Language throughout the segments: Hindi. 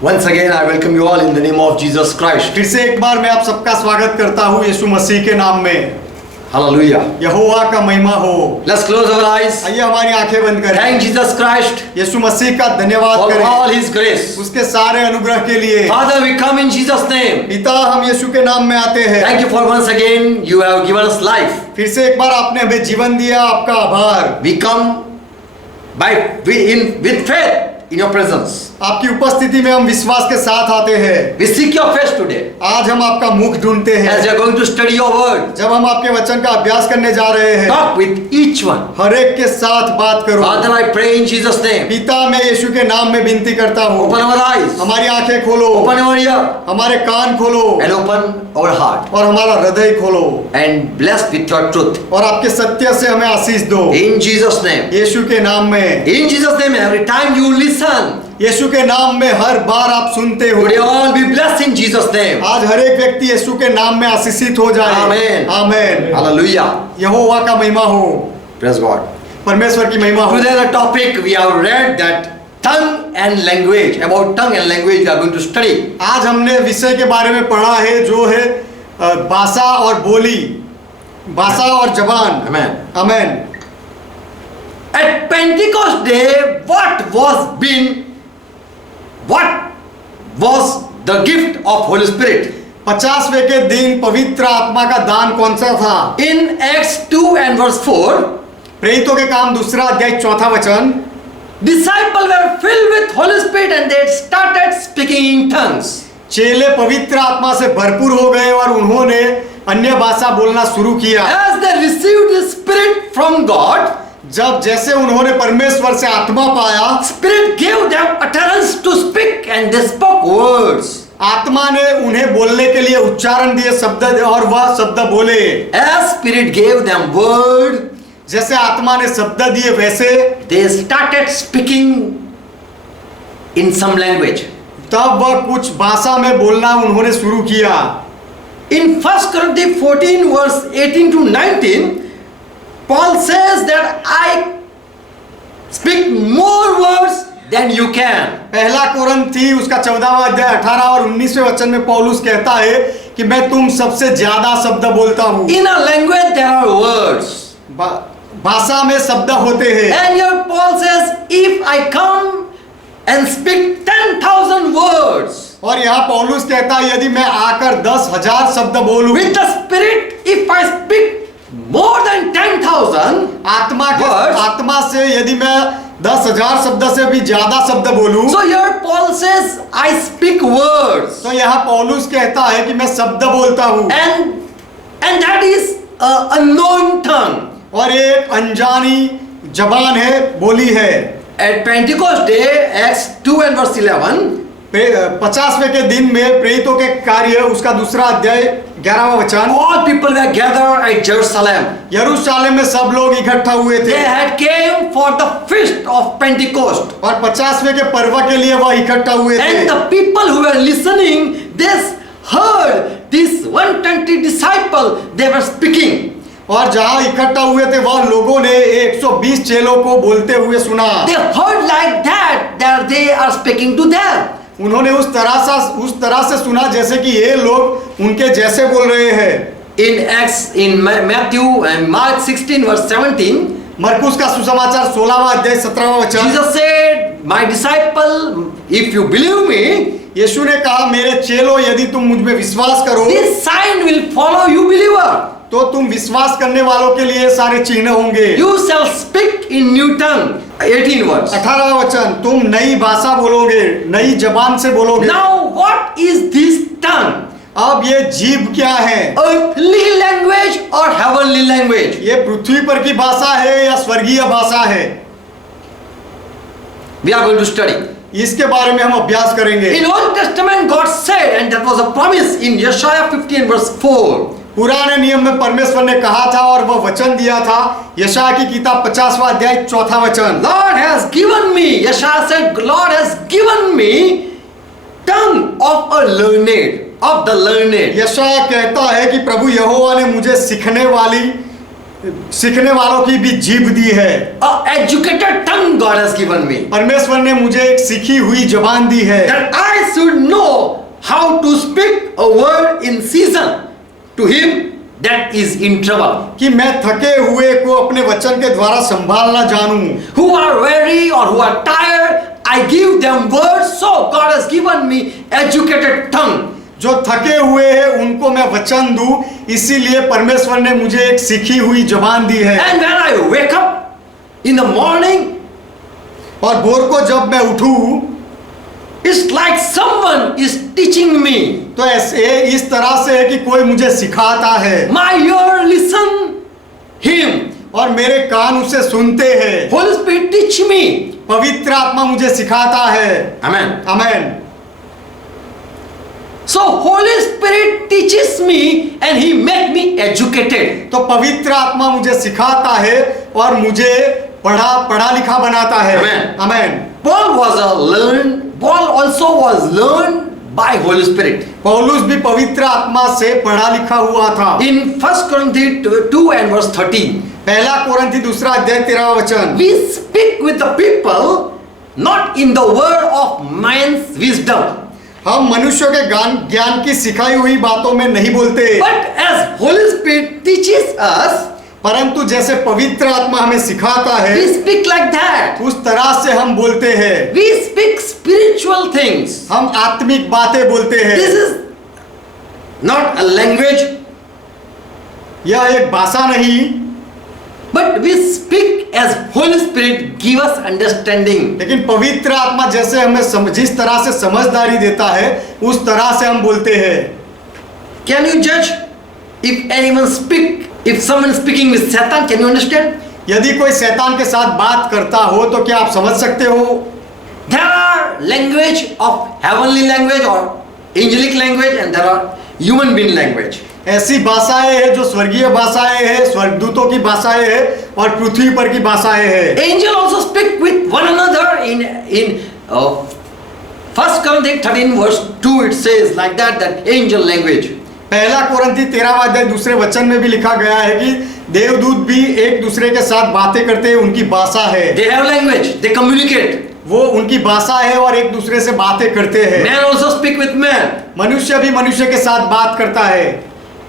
Once again, I welcome you all in the name of Jesus Christ. फिर से एक बार मैं आप सबका स्वागत करता हूँ यीशु मसीह के नाम में। Hallelujah. यहोवा का महिमा हो। Let's close our eyes. आइए हमारी आंखें बंद करें। Thank Jesus Christ यीशु मसीह का धन्यवाद for करें all His grace. उसके सारे अनुग्रह के लिए। Father, we come in Jesus' name. पिता, हम यीशु के नाम में आते हैं। Thank you for once again you have given us life. फिर से एक बार आपने हमें जीवन दिया, आपका आभार। We come with faith in your presence. आपकी उपस्थिति में हम विश्वास के साथ आते हैं। We seek your face today. आज हम आपका मुख ढूंढते हैं। As we are going to study your word, जब हम आपके वचन का अभ्यास करने जा रहे हैं, talk with each one. हर एक के साथ बात करो। Father, I pray in Jesus' name. पिता, मैं यीशु के नाम में विनती करता हूँ। Open our eyes. हमारी आंखें खोलो, Open our ear. हमारे कान खोलो And open our heart. और हमारा हृदय खोलो And bless with your truth. और आपके सत्य से हमें आशीष दो In Jesus' name. यीशु के नाम में। In Jesus' name, every time you listen, यीशु के नाम में हर बार आप सुनते हो। would you all be blessed in Jesus' name. आज हर एक व्यक्ति यीशु के नाम में आशीषित हो जाए। Amen. आमेन। Hallelujah. यहोवा का महिमा हो। Praise God. परमेश्वर की महिमा हो। Today the topic we have read that tongue and language. About tongue and language we are going to study. आज हमने विषय के बारे में पढ़ा है जो है भाषा और बोली, भाषा और जबान। Amen. Amen. At Pentecost day, what was the gift of Holy Spirit? 50वें के दिन पवित्र आत्मा का दान कौन सा था? In Acts 2 and verse 4, प्रेरितों के काम 2 अध्याय 4 वचन, disciples were filled with Holy Spirit and they started speaking in tongues. चेले पवित्र आत्मा से भरपूर हो गए और उन्होंने अन्य भाषा बोलना शुरू किया। As they received the Spirit from God, जब जैसे उन्होंने परमेश्वर से आत्मा पाया, Spirit gave them utterance to speak and they spoke words. आत्मा ने उन्हें बोलने के लिए उच्चारण दिए शब्द और वह शब्द बोले। As Spirit gave them word, जैसे आत्मा ने शब्द दिए वैसे they started speaking in some language. तब वह कुछ भाषा में बोलना उन्होंने शुरू किया। In 1 Corinthians 14 verse 18 to 19, Paul says that I speak more words than you can. पहला कोरिन्थी उसका 14वां अध्याय 18 और 19वें वचन में पौलुस कहता है कि मैं तुम सबसे ज्यादा शब्द बोलता हूँ। In a language there are words. भाषा में शब्द होते हैं। And here Paul says, if I come and speak 10,000 words. और यहाँ पौलुस कहता है यदि मैं आकर 10,000 शब्द बोलूं, With the Spirit, if I speak more than 10,000 आत्मा से यदि मैं 10,000 शब्द से भी ज्यादा शब्द बोलूं, so here Paul says I speak words, तो यहाँ पौलुस कहता है कि मैं शब्द बोलता हूँ and that is a unknown tongue. और एक अनजानी जबान है, बोली है। At Pentecost day, Acts 2 and verse 11, 50वें के दिन में प्रेरितों के कार्य उसका 2 अध्याय 11वां वचन, all people were gathered at Jerusalem. यरूशलेम में सब लोग इकट्ठा हुए थे। They had came for the feast of Pentecost. और 50वें के पर्व के लिए वह इकट्ठा हुए थे। And the people who were listening, they heard this 120 disciple, they were speaking. और जहां इकट्ठा हुए थे वह लोगों ने 120 चेलों को बोलते हुए सुना। They heard like that they are speaking to them. उन्होंने उस तरह से सुना जैसे कि ये लोग उनके जैसे बोल रहे हैं। In Matthew and Mark 16 verse 17, मरकुस का सुसमाचार 16वां अध्याय 17वां वचन, Jesus said, "My disciple, if you believe me, यीशु ने कहा मेरे चेलों यदि तुम मुझ में विश्वास करो, this sign will follow you believer. तो तुम विश्वास करने वालों के लिए सारे चिन्ह होंगे। You shall speak in new tongue." 18 verse. 18वां वचन, तुम नई भाषा बोलोगे, नई जबान से बोलोगे। Now what is this tongue? अब ये जीभ क्या है? Earthly language or heavenly language? ये पृथ्वी पर की भाषा है या स्वर्गीय भाषा है? We are going to study. इसके बारे में हम अभ्यास करेंगे। In Old Testament God said, and that was a promise in Yeshaya 15 verse 4. पुराने नियम में परमेश्वर ने कहा था और वह वचन दिया था। यशाया की किताब 50वां अध्याय 4वां वचन, Lord has given me, Yeshaya said, Lord has given me tongue of a learned, of the learned. यशाया कहता है कि प्रभु यहोवा ने मुझे सीखने वाली सीखने वालों की भी जीभ दी है। An educated tongue God has given me. परमेश्वर ने मुझे एक सीखी हुई जुबान दी है That I should know how to speak a word in season to him that is in trouble. कि मैं थके हुए को अपने वचन के द्वारा संभालना जानूं। Who are weary or who are tired, I give them words. So God has given me educated tongue. जो थके हुए हैं उनको मैं वचन दूं, इसीलिए परमेश्वर ने मुझे एक सीखी हुई जुबान दी है। And when I wake up in the morning, और भोर को जब मैं उठूं, it's like someone is teaching me. तो ऐसे इस तरह से है कि कोई मुझे सिखाता है My ear listen him. और मेरे कान उसे सुनते हैं। Holy Spirit teach me. पवित्र आत्मा मुझे सिखाता है। Amen. Amen. So Holy Spirit teaches me and he make me educated. तो पवित्र आत्मा मुझे सिखाता है और मुझे पढ़ा लिखा बनाता है। Amen. Amen. Paul also was learned by Holy Spirit. पौलुस भी पवित्र आत्मा से पढ़ा लिखा हुआ था। In 1 Corinthians 2 and verse 13. पहला कोरिन्थी 2 अध्याय 13वां वचन। We speak with the people not in the word of man's wisdom, हम मनुष्यों के ज्ञान की सिखाई हुई बातों में नहीं बोलते, but as Holy Spirit teaches us, परंतु जैसे पवित्र आत्मा हमें सिखाता है we speak like that. उस तरह से हम बोलते हैं। We speak spiritual things. हम आत्मिक बातें बोलते हैं। This is not a language, यह एक भाषा नहीं, but we speak as Holy Spirit give us understanding. लेकिन पवित्र आत्मा जैसे हमें जिस तरह से समझदारी देता है उस तरह से हम बोलते हैं। Can you judge if anyone speak? If someone is speaking with Satan, can you understand? यदि कोई शैतान के साथ बात करता हो तो क्या आप समझ सकते हो? There are language of heavenly language or angelic language, and there are human being language. ऐसी भाषाएं हैं जो स्वर्गीय भाषाएं हैं, स्वर्गदूतों की भाषाएं हैं और पृथ्वी पर की भाषाएं हैं। Angel also speak with one another in 1 Corinthians 13 verse 2 it says like that angel language. पहला कोरिन्थी 13वां अध्याय दूसरे वचन में भी लिखा गया है कि देवदूत भी एक दूसरे के साथ बातें करते हैं, उनकी भाषा है। They have language, they communicate. वो उनकी भाषा है और एक दूसरे से बातें करते हैं। Man also speak with man. मनुष्य भी मनुष्य के साथ बात करता है।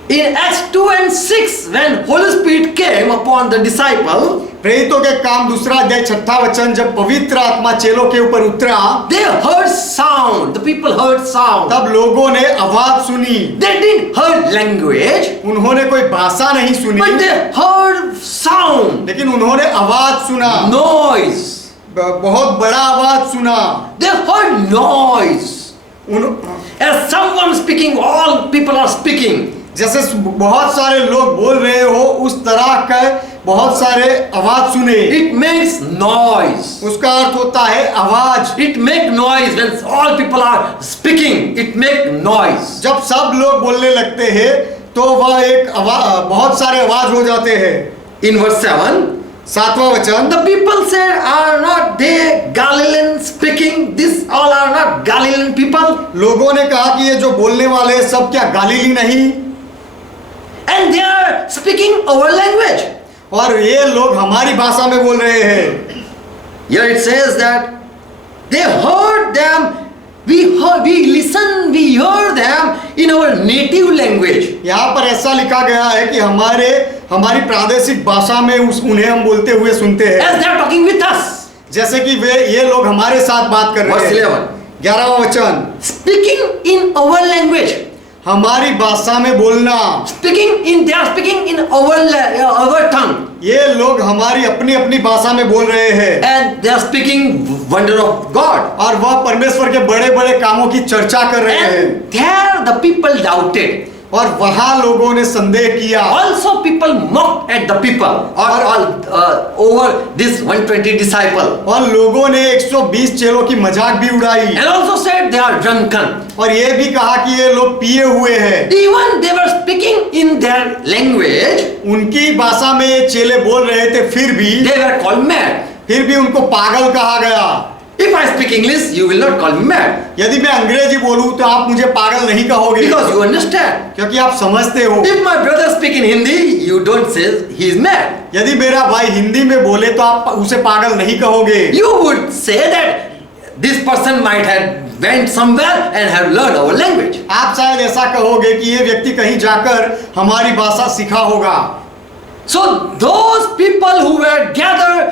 In Acts 2 and 6 when Holy Spirit came upon the disciple, प्रेरितों के काम 2 अध्याय 6 वचन, जब पवित्र आत्मा चेलों के ऊपर उतरा, they heard sound. The people heard sound. तब लोगों ने आवाज सुनी। They didn't heard language, उन्होंने कोई भाषा नहीं सुनी, but they heard sound. लेकिन उन्होंने आवाज सुना। Noise. बहुत बड़ा आवाज सुना। They heard noise. As someone speaking, all people are speaking. जैसे बहुत सारे लोग बोल रहे हो उस तरह का बहुत सारे आवाज सुने। It makes noise. उसका अर्थ होता है आवाज। It make noise when all people are speaking. It make noise. जब सब लोग बोलने लगते हैं तो वह एक बहुत सारे आवाज हो जाते हैं। In verse 7, 7वां वचन, the people said, are not they Galilean speaking? This all are not Galilean people? लोगों ने कहा कि ये जो बोलने वाले हैं सब क्या गलीली नहीं? And they are speaking our language. और ये लोग हमारी भाषा में बोल रहे हैं। Here it says that they heard them. We listen, we hear them in our native language. यहाँ पर ऐसा लिखा गया है कि हमारी प्रादेशिक भाषा में उन्हें हम बोलते हुए सुनते हैं। As they are talking with us. जैसे कि ये लोग हमारे साथ बात कर रहे हैं। Verse 11. 11वां वचन, Speaking in our language. हमारी भाषा में बोलना। They are speaking in our tongue. ये लोग हमारी अपनी अपनी भाषा में बोल रहे हैं। And they are speaking wonder of God. और वह परमेश्वर के बड़े बड़े कामों की चर्चा कर रहे हैं। And there the people doubted. और वहां लोगों ने संदेह किया। Also people mocked at the people over this 120 disciple. और लोगों ने 120 चेलों की मजाक भी उड़ाई। And also said they are drunken. और ये भी कहा कि ये लोग पिए हुए हैं। Even they were speaking in their language. उनकी भाषा में ये चेले बोल रहे थे, फिर भी They were called mad. फिर भी उनको पागल कहा गया। If I speak English, you will not call me mad यदि मैं अंग्रेजी बोलूं तो आप मुझे पागल नहीं कहोगे, because you understand. क्योंकि आप समझते हो। If my brother speak in Hindi, you don't say he is mad. यदि मेरा भाई हिंदी में बोले तो आप उसे पागल नहीं कहोगे। You would say that this person might have went somewhere and have learned our language. आप शायद ऐसा कहोगे कि ये व्यक्ति कहीं जाकर हमारी भाषा सीखा होगा। So those people who were gathered,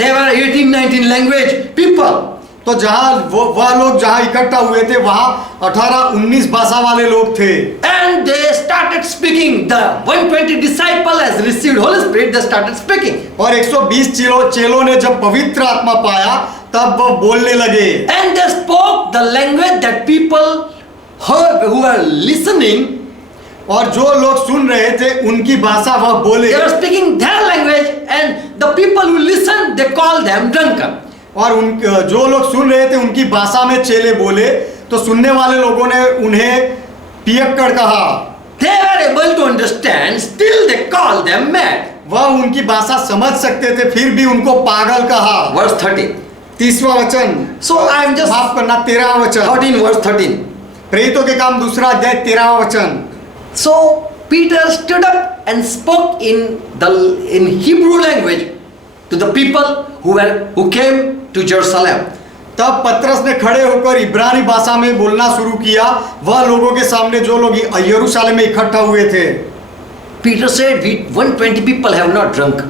they were 18-19 language people. तो जहाँ वह लोग जहाँ इकट्ठा हुए थे वहाँ 18-19 भाषा वाले लोग थे। And they started speaking. The 120 disciple has received Holy Spirit. They started speaking. और 120 चेलों ने जब पवित्र आत्मा पाया तब वह बोलने लगे। And they spoke the language that people heard who were listening. और जो लोग सुन रहे थे उनकी भाषा वह बोले। They were speaking their language, and the people who listened, they called them drunken. और जो लोग सुन रहे थे उनकी भाषा में चेले बोले, तो सुनने वाले लोगों ने उन्हें पियक्कड़ कहा। They were able to understand, still they called them mad. वह उनकी भाषा समझ सकते थे, फिर भी उनको पागल कहा। Verse 13. 30वां वचन। So I am just माफ करना 13वां वचन। 13 verse 13. प्रेरितों के काम 2 अध्याय 13वां वचन। So Peter stood up and spoke in Hebrew language to the people who came to Jerusalem. तब पतरस ने खड़े होकर इब्रानी भाषा में बोलना शुरू किया वह लोगों के सामने जो लोग यरूशलेम में इकट्ठा हुए थे। Peter said, "We 120 people have not drunk."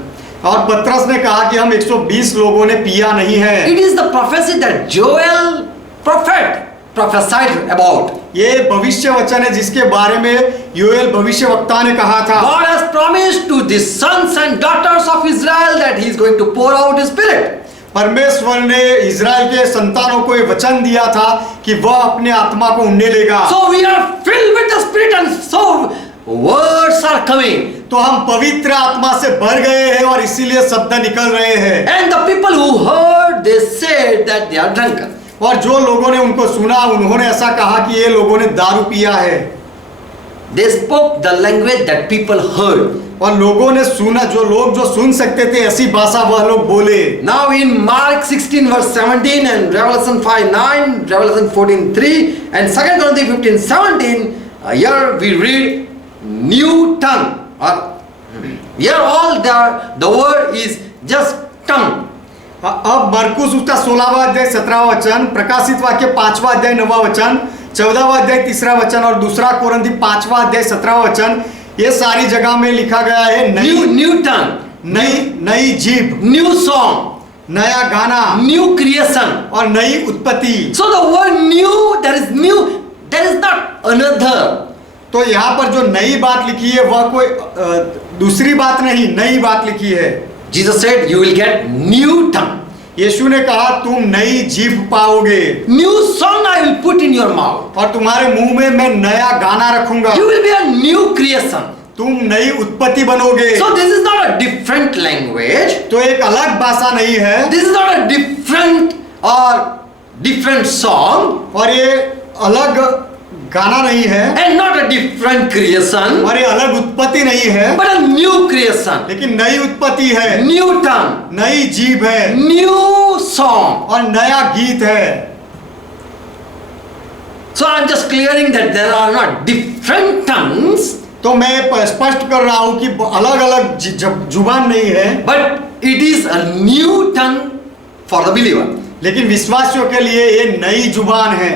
और पतरस ने कहा कि हम 120 लोगों ने पिया नहीं है। It is the prophecy that Joel prophet prophesied about. ये भविष्य वचन है जिसके बारे में योएल भविष्यवक्ता ने कहा था। God has promised to the sons and daughters of Israel that He is going to pour out His Spirit. परमेश्वर ने इज़राइल के संतानों को ये वचन दिया था कि वह अपने आत्मा को उन्हें लेगा। So we are filled with the Spirit, and so words are coming. तो हम पवित्र आत्मा से भर गए हैं और इसीलिए शब्द निकल रहे हैं। And the people who heard, they said that they are drunken. और जो लोगों ने उनको सुना उन्होंने ऐसा कहा कि ये लोगों ने दारू पिया है। They spoke the language that people heard. और लोगों ने सुना, जो सुन सकते थे ऐसी भाषा वह लोग बोले। Now in Mark 16 verse 17 and Revelation 5:9, Revelation 14:3 and 2 Corinthians 15:17, here we read new tongue. Here all the word is just tongue. अब मरकुस उसका 16वां अध्याय 17वां वचन, प्रकाशित वाक्य 5वां अध्याय 9वां वचन, 14वां अध्याय 3रा वचन और 2 कोरिन्थी 5वां अध्याय 17वां वचन, ये सारी जगह में लिखा गया है New tongue, नई जीभ, new song, नया गाना, new creation और नई उत्पत्ति। So the word new, there is not another. तो यहाँ पर जो नई बात लिखी है वह कोई दूसरी बात नहीं, नई बात लिखी है। Jesus said, "You will get new tongue." यीशु ने कहा तुम नई जीभ पाओगे। New song I will put in your mouth. और तुम्हारे मुंह में मैं नया गाना रखूंगा। You will be a new creation. तुम नई उत्पत्ति बनोगे। So this is not a different language. तो एक अलग भाषा नहीं है। This is not a different song. और ये अलग गाना नहीं है। And not a different creation. और ये अलग उत्पत्ति नहीं है। But a new creation. लेकिन नई उत्पत्ति है। New tongue. नई जीभ है। New song. और नया गीत है। So I'm just clearing that there are not different tongues. तो मैं स्पष्ट कर रहा हूं कि अलग अलग जुबान नहीं है। But it is a new tongue for the believer. लेकिन विश्वासियों के लिए ये नई जुबान है।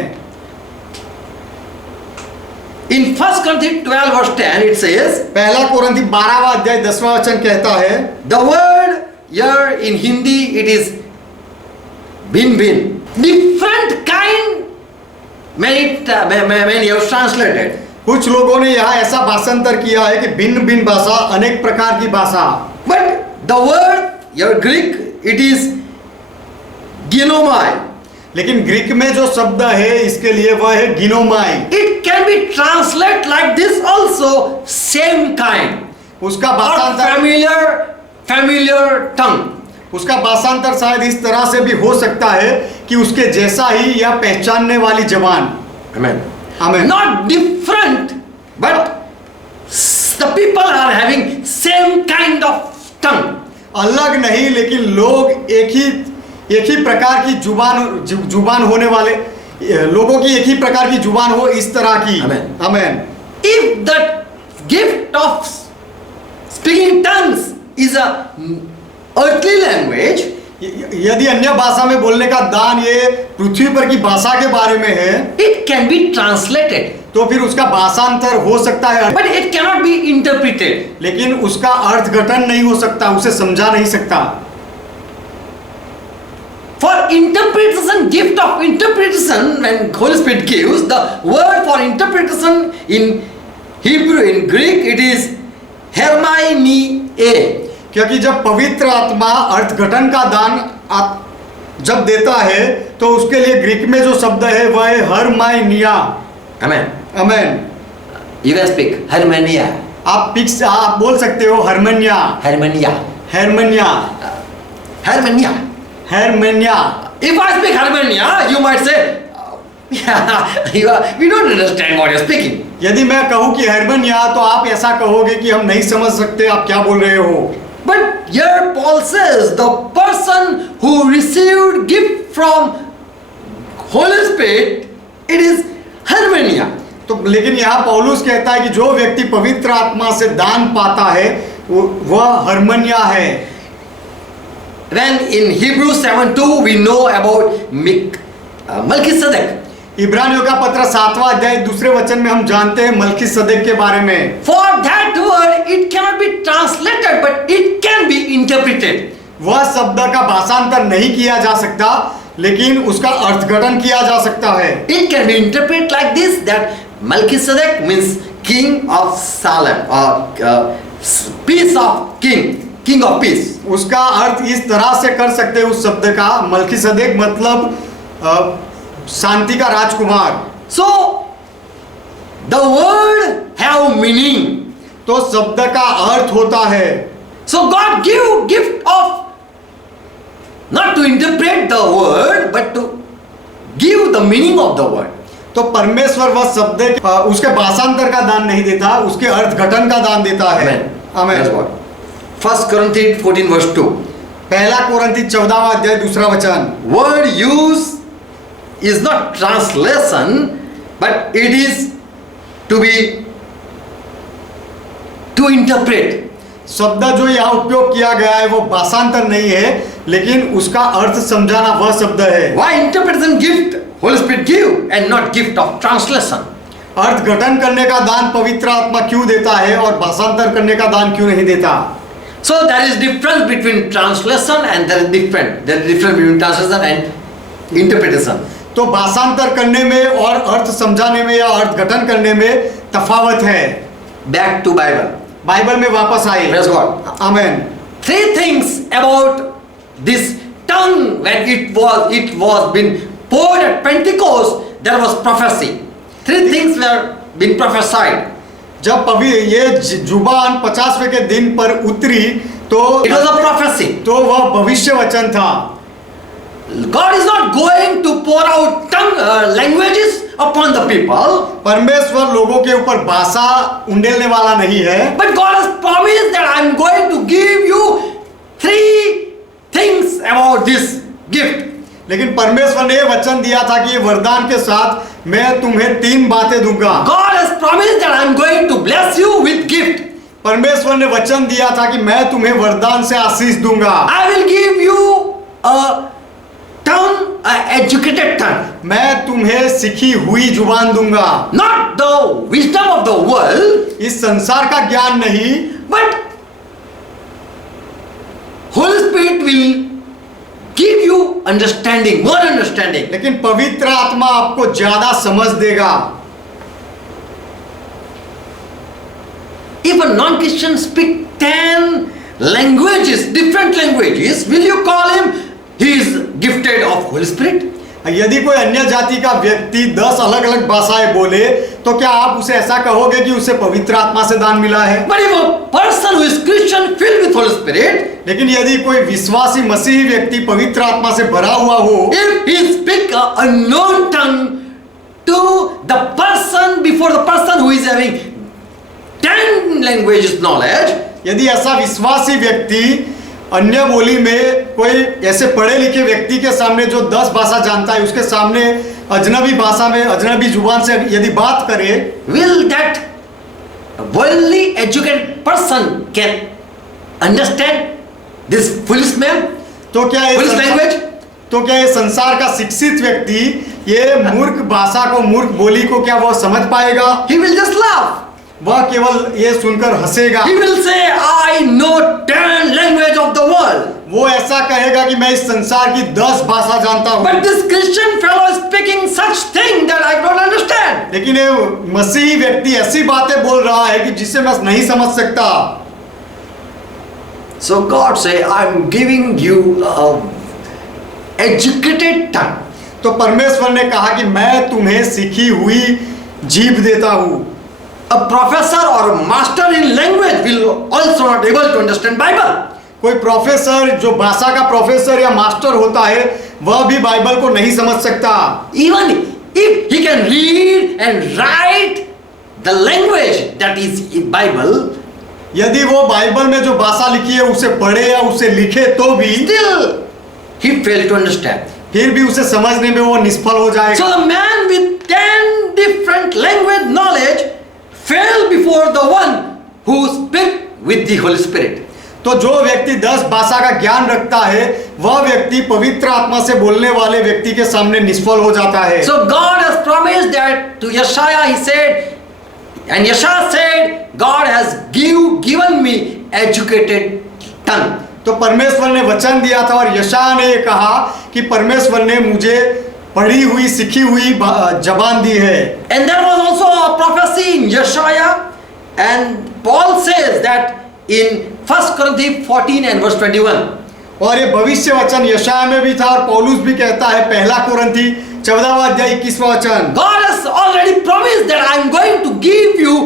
In 1 Corinthians 12 verse 10 it says, पहला कोरिन्थी 12वां अध्याय 10वां वचन कहता है, the word here in Hindi it is bin. Different kind, many have translated. कुछ लोगों ने यहाँ ऐसा भाषांतर किया है कि भिन्न भाषा, अनेक प्रकार की भाषा। But the word your Greek it is ginomai. लेकिन ग्रीक में जो शब्द है इसके लिए वह है गिनोमाई। It can be translated like this also, same kind. उसका भाषांतर familiar tongue. उसका भाषांतर शायद इस तरह से भी हो सकता है कि उसके जैसा ही या पहचानने वाली जबान। Amen. Amen. Not different, but the people are having same kind of tongue. अलग नहीं, लेकिन लोग एक ही एक ही प्रकार की जुबान होने वाले लोगों की एक ही प्रकार की जुबान हो, इस तरह की। Amen. Amen. If the gift of speaking tongues is a earthly language, यदि अन्य भाषा में बोलने का दान ये पृथ्वी पर की भाषा के बारे में है, it can be translated, तो फिर उसका भाषांतर हो सकता है, but it cannot be interpreted. लेकिन उसका अर्थघटन नहीं हो सकता, उसे समझा नहीं सकता। For interpretation, gift of interpretation, when Holy Spirit gives, the word for interpretation in Hebrew, in Greek, it is hermainie. क्योंकि जब पवित्र आत्मा अर्थघटन का दान जब देता है, तो उसके लिए ग्रीक में जो शब्द है वह है हरमाइनिया। Amen. Amen. You can speak hermania. आप बोल सकते हो हरमनिया। Hermania. हरमनिया। Hermania. हरमनिया। If I speak Hermania, you might say, we don't understand what you're speaking. यदि मैं कहूँ कि हरमनिया, तो आप ऐसा कहोगे कि हम नहीं समझ सकते आप क्या बोल रहे हो। But here Paul says the person who received gift from Holy Spirit, it is Hermania. तो लेकिन यहाँ पौलुस कहता है कि जो व्यक्ति पवित्र आत्मा से दान पाता है वह हरमनिया है। Then in Hebrews 7:2 we know about Melchizedek. इब्रानियों का पत्र 7वां अध्याय 2 वचन में हम जानते हैं मलकीसदेक के बारे में। For that word it cannot be translated but it can be interpreted. वह शब्द का भाषांतर नहीं किया जा सकता, लेकिन उसका अर्थघटन किया जा सकता है। It can be interpreted like this, that Melchizedek means king of Salem, or peace of king of peace. उसका अर्थ इस तरह से कर सकते हैं उस शब्द का, मलकीसदेक मतलब शांति का राजकुमार। So the word have meaning. तो शब्द का अर्थ होता है। So God give gift of not to interpret the word but to give the meaning of the word. तो परमेश्वर वह शब्द उसके भाषांतर का दान नहीं देता, उसके अर्थघटन का दान देता है। आमेन। That's what. 1 Corinthians 14 verse 2. पहला कोरिन्थी 14वां अध्याय 2 वचन। Word use is not translation but it is to interpret. शब्द जो यहाँ उपयोग किया गया है वो भाषांतर नहीं है, लेकिन उसका अर्थ समझाना वह शब्द है। Why interpretation gift Holy Spirit give and not gift of translation? अर्थघटन करने का दान पवित्र आत्मा क्यों देता है और भाषांतर करने का दान क्यों नहीं देता? So there is difference between translation and there is difference between translation and interpretation. तो भाषांतर करने में और अर्थ समझाने में या अर्थघटन करने में तफावत है। Back to Bible. बाइबल में वापस आइए। Praise God. Amen. 3 things about this tongue when it was been poured at Pentecost, there was prophecy. 3 things were been prophesied. जब ये जुबान 50वें के दिन पर उतरी तो It was a prophecy. तो वह भविष्य वचन था। God is not going to pour out languages upon the people. परमेश्वर लोगों के ऊपर भाषा उंडेलने वाला नहीं है। But God has promised that I am going to give you 3 things about this gift. लेकिन परमेश्वर ने वचन दिया था कि ये वरदान के साथ मैं तुम्हें 3 बातें दूंगा। God has promised that I am going to bless you with gift. परमेश्वर ने वचन दिया था कि मैं तुम्हें वरदान से आशीष दूंगा। I will give you a tongue, educated tongue. मैं तुम्हें सीखी हुई जुबान दूंगा। Not the wisdom of the world. इस संसार का ज्ञान नहीं, but Holy Spirit will give you understanding, more understanding. लेकिन पवित्र आत्मा आपको ज्यादा समझ देगा। If a non-Christian speak 10 languages, different languages, will you call him he is gifted of Holy Spirit? यदि कोई अन्य जाति का व्यक्ति 10 अलग अलग भाषाएं बोले तो क्या आप उसे ऐसा कहोगे कि उसे पवित्र आत्मा से दान मिला है? But if a person who is Christian filled with Holy Spirit, लेकिन यदि कोई विश्वासी मसीही व्यक्ति पवित्र आत्मा से भरा हुआ हो, if he speak a unknown tongue to the person before the person who is having 10 languages knowledge, यदि ऐसा विश्वासी व्यक्ति अन्य बोली में कोई ऐसे पढ़े लिखे व्यक्ति के सामने जो 10 भाषा जानता है, उसके सामने अजनबी भाषा में अजनबी जुबान से यदि बात करे, will that worldly educated person can understand this foolish man, तो क्या ये foolish language? तो क्या ये संसार का शिक्षित व्यक्ति ये मूर्ख भाषा को, मूर्ख बोली को क्या वह समझ पाएगा? He will just laugh. वह केवल ये सुनकर हंसेगा। He will say, I know 10 language of the world. वो ऐसा कहेगा कि मैं इस संसार की 10 भाषा जानता हूँ। But this Christian fellow is speaking such thing that I don't understand. लेकिन ये मसीही व्यक्ति ऐसी बातें बोल रहा है कि जिसे मैं नहीं समझ सकता। So God say, I'm giving you a educated tongue. तो परमेश्वर ने कहा कि मैं तुम्हें सीखी हुई जीभ देता हूँ। A professor or a master in language will also not able to understand Bible. कोई प्रोफेसर जो भाषा का प्रोफेसर या मास्टर होता है वह भी बाइबल को नहीं समझ सकता। Even if he can read and write the language that is in Bible, यदि वो बाइबल में जो भाषा लिखी है उसे पढ़े या उसे लिखे तो भी still he failed to understand. फिर भी उसे समझने में वो निष्फल हो जाएगा। So the man with 10 different language knowledge fell before the one who speak with the Holy Spirit. तो जो व्यक्ति 10 भाषा का ज्ञान रखता है वह व्यक्ति पवित्र आत्मा से बोलने वाले व्यक्ति के सामने निष्फल हो जाता है। So God has promised that to Yeshaya, he said, and Yeshaya said, God has given me educated tongue. तो परमेश्वर ने वचन दिया था और यशाया ने ये कहा कि परमेश्वर ने मुझे पढ़ी हुई सीखी हुई जबान दी है। And there was also a prophecy in Yeshaya, and Paul says that in 1 Corinthians 14 and verse 21. और ये भविष्य वचन यशाया में भी था और पौलुस भी कहता है, पहला कुरिन्थी 14वां अध्याय 21वां वचन। God has already promised that I am going to give you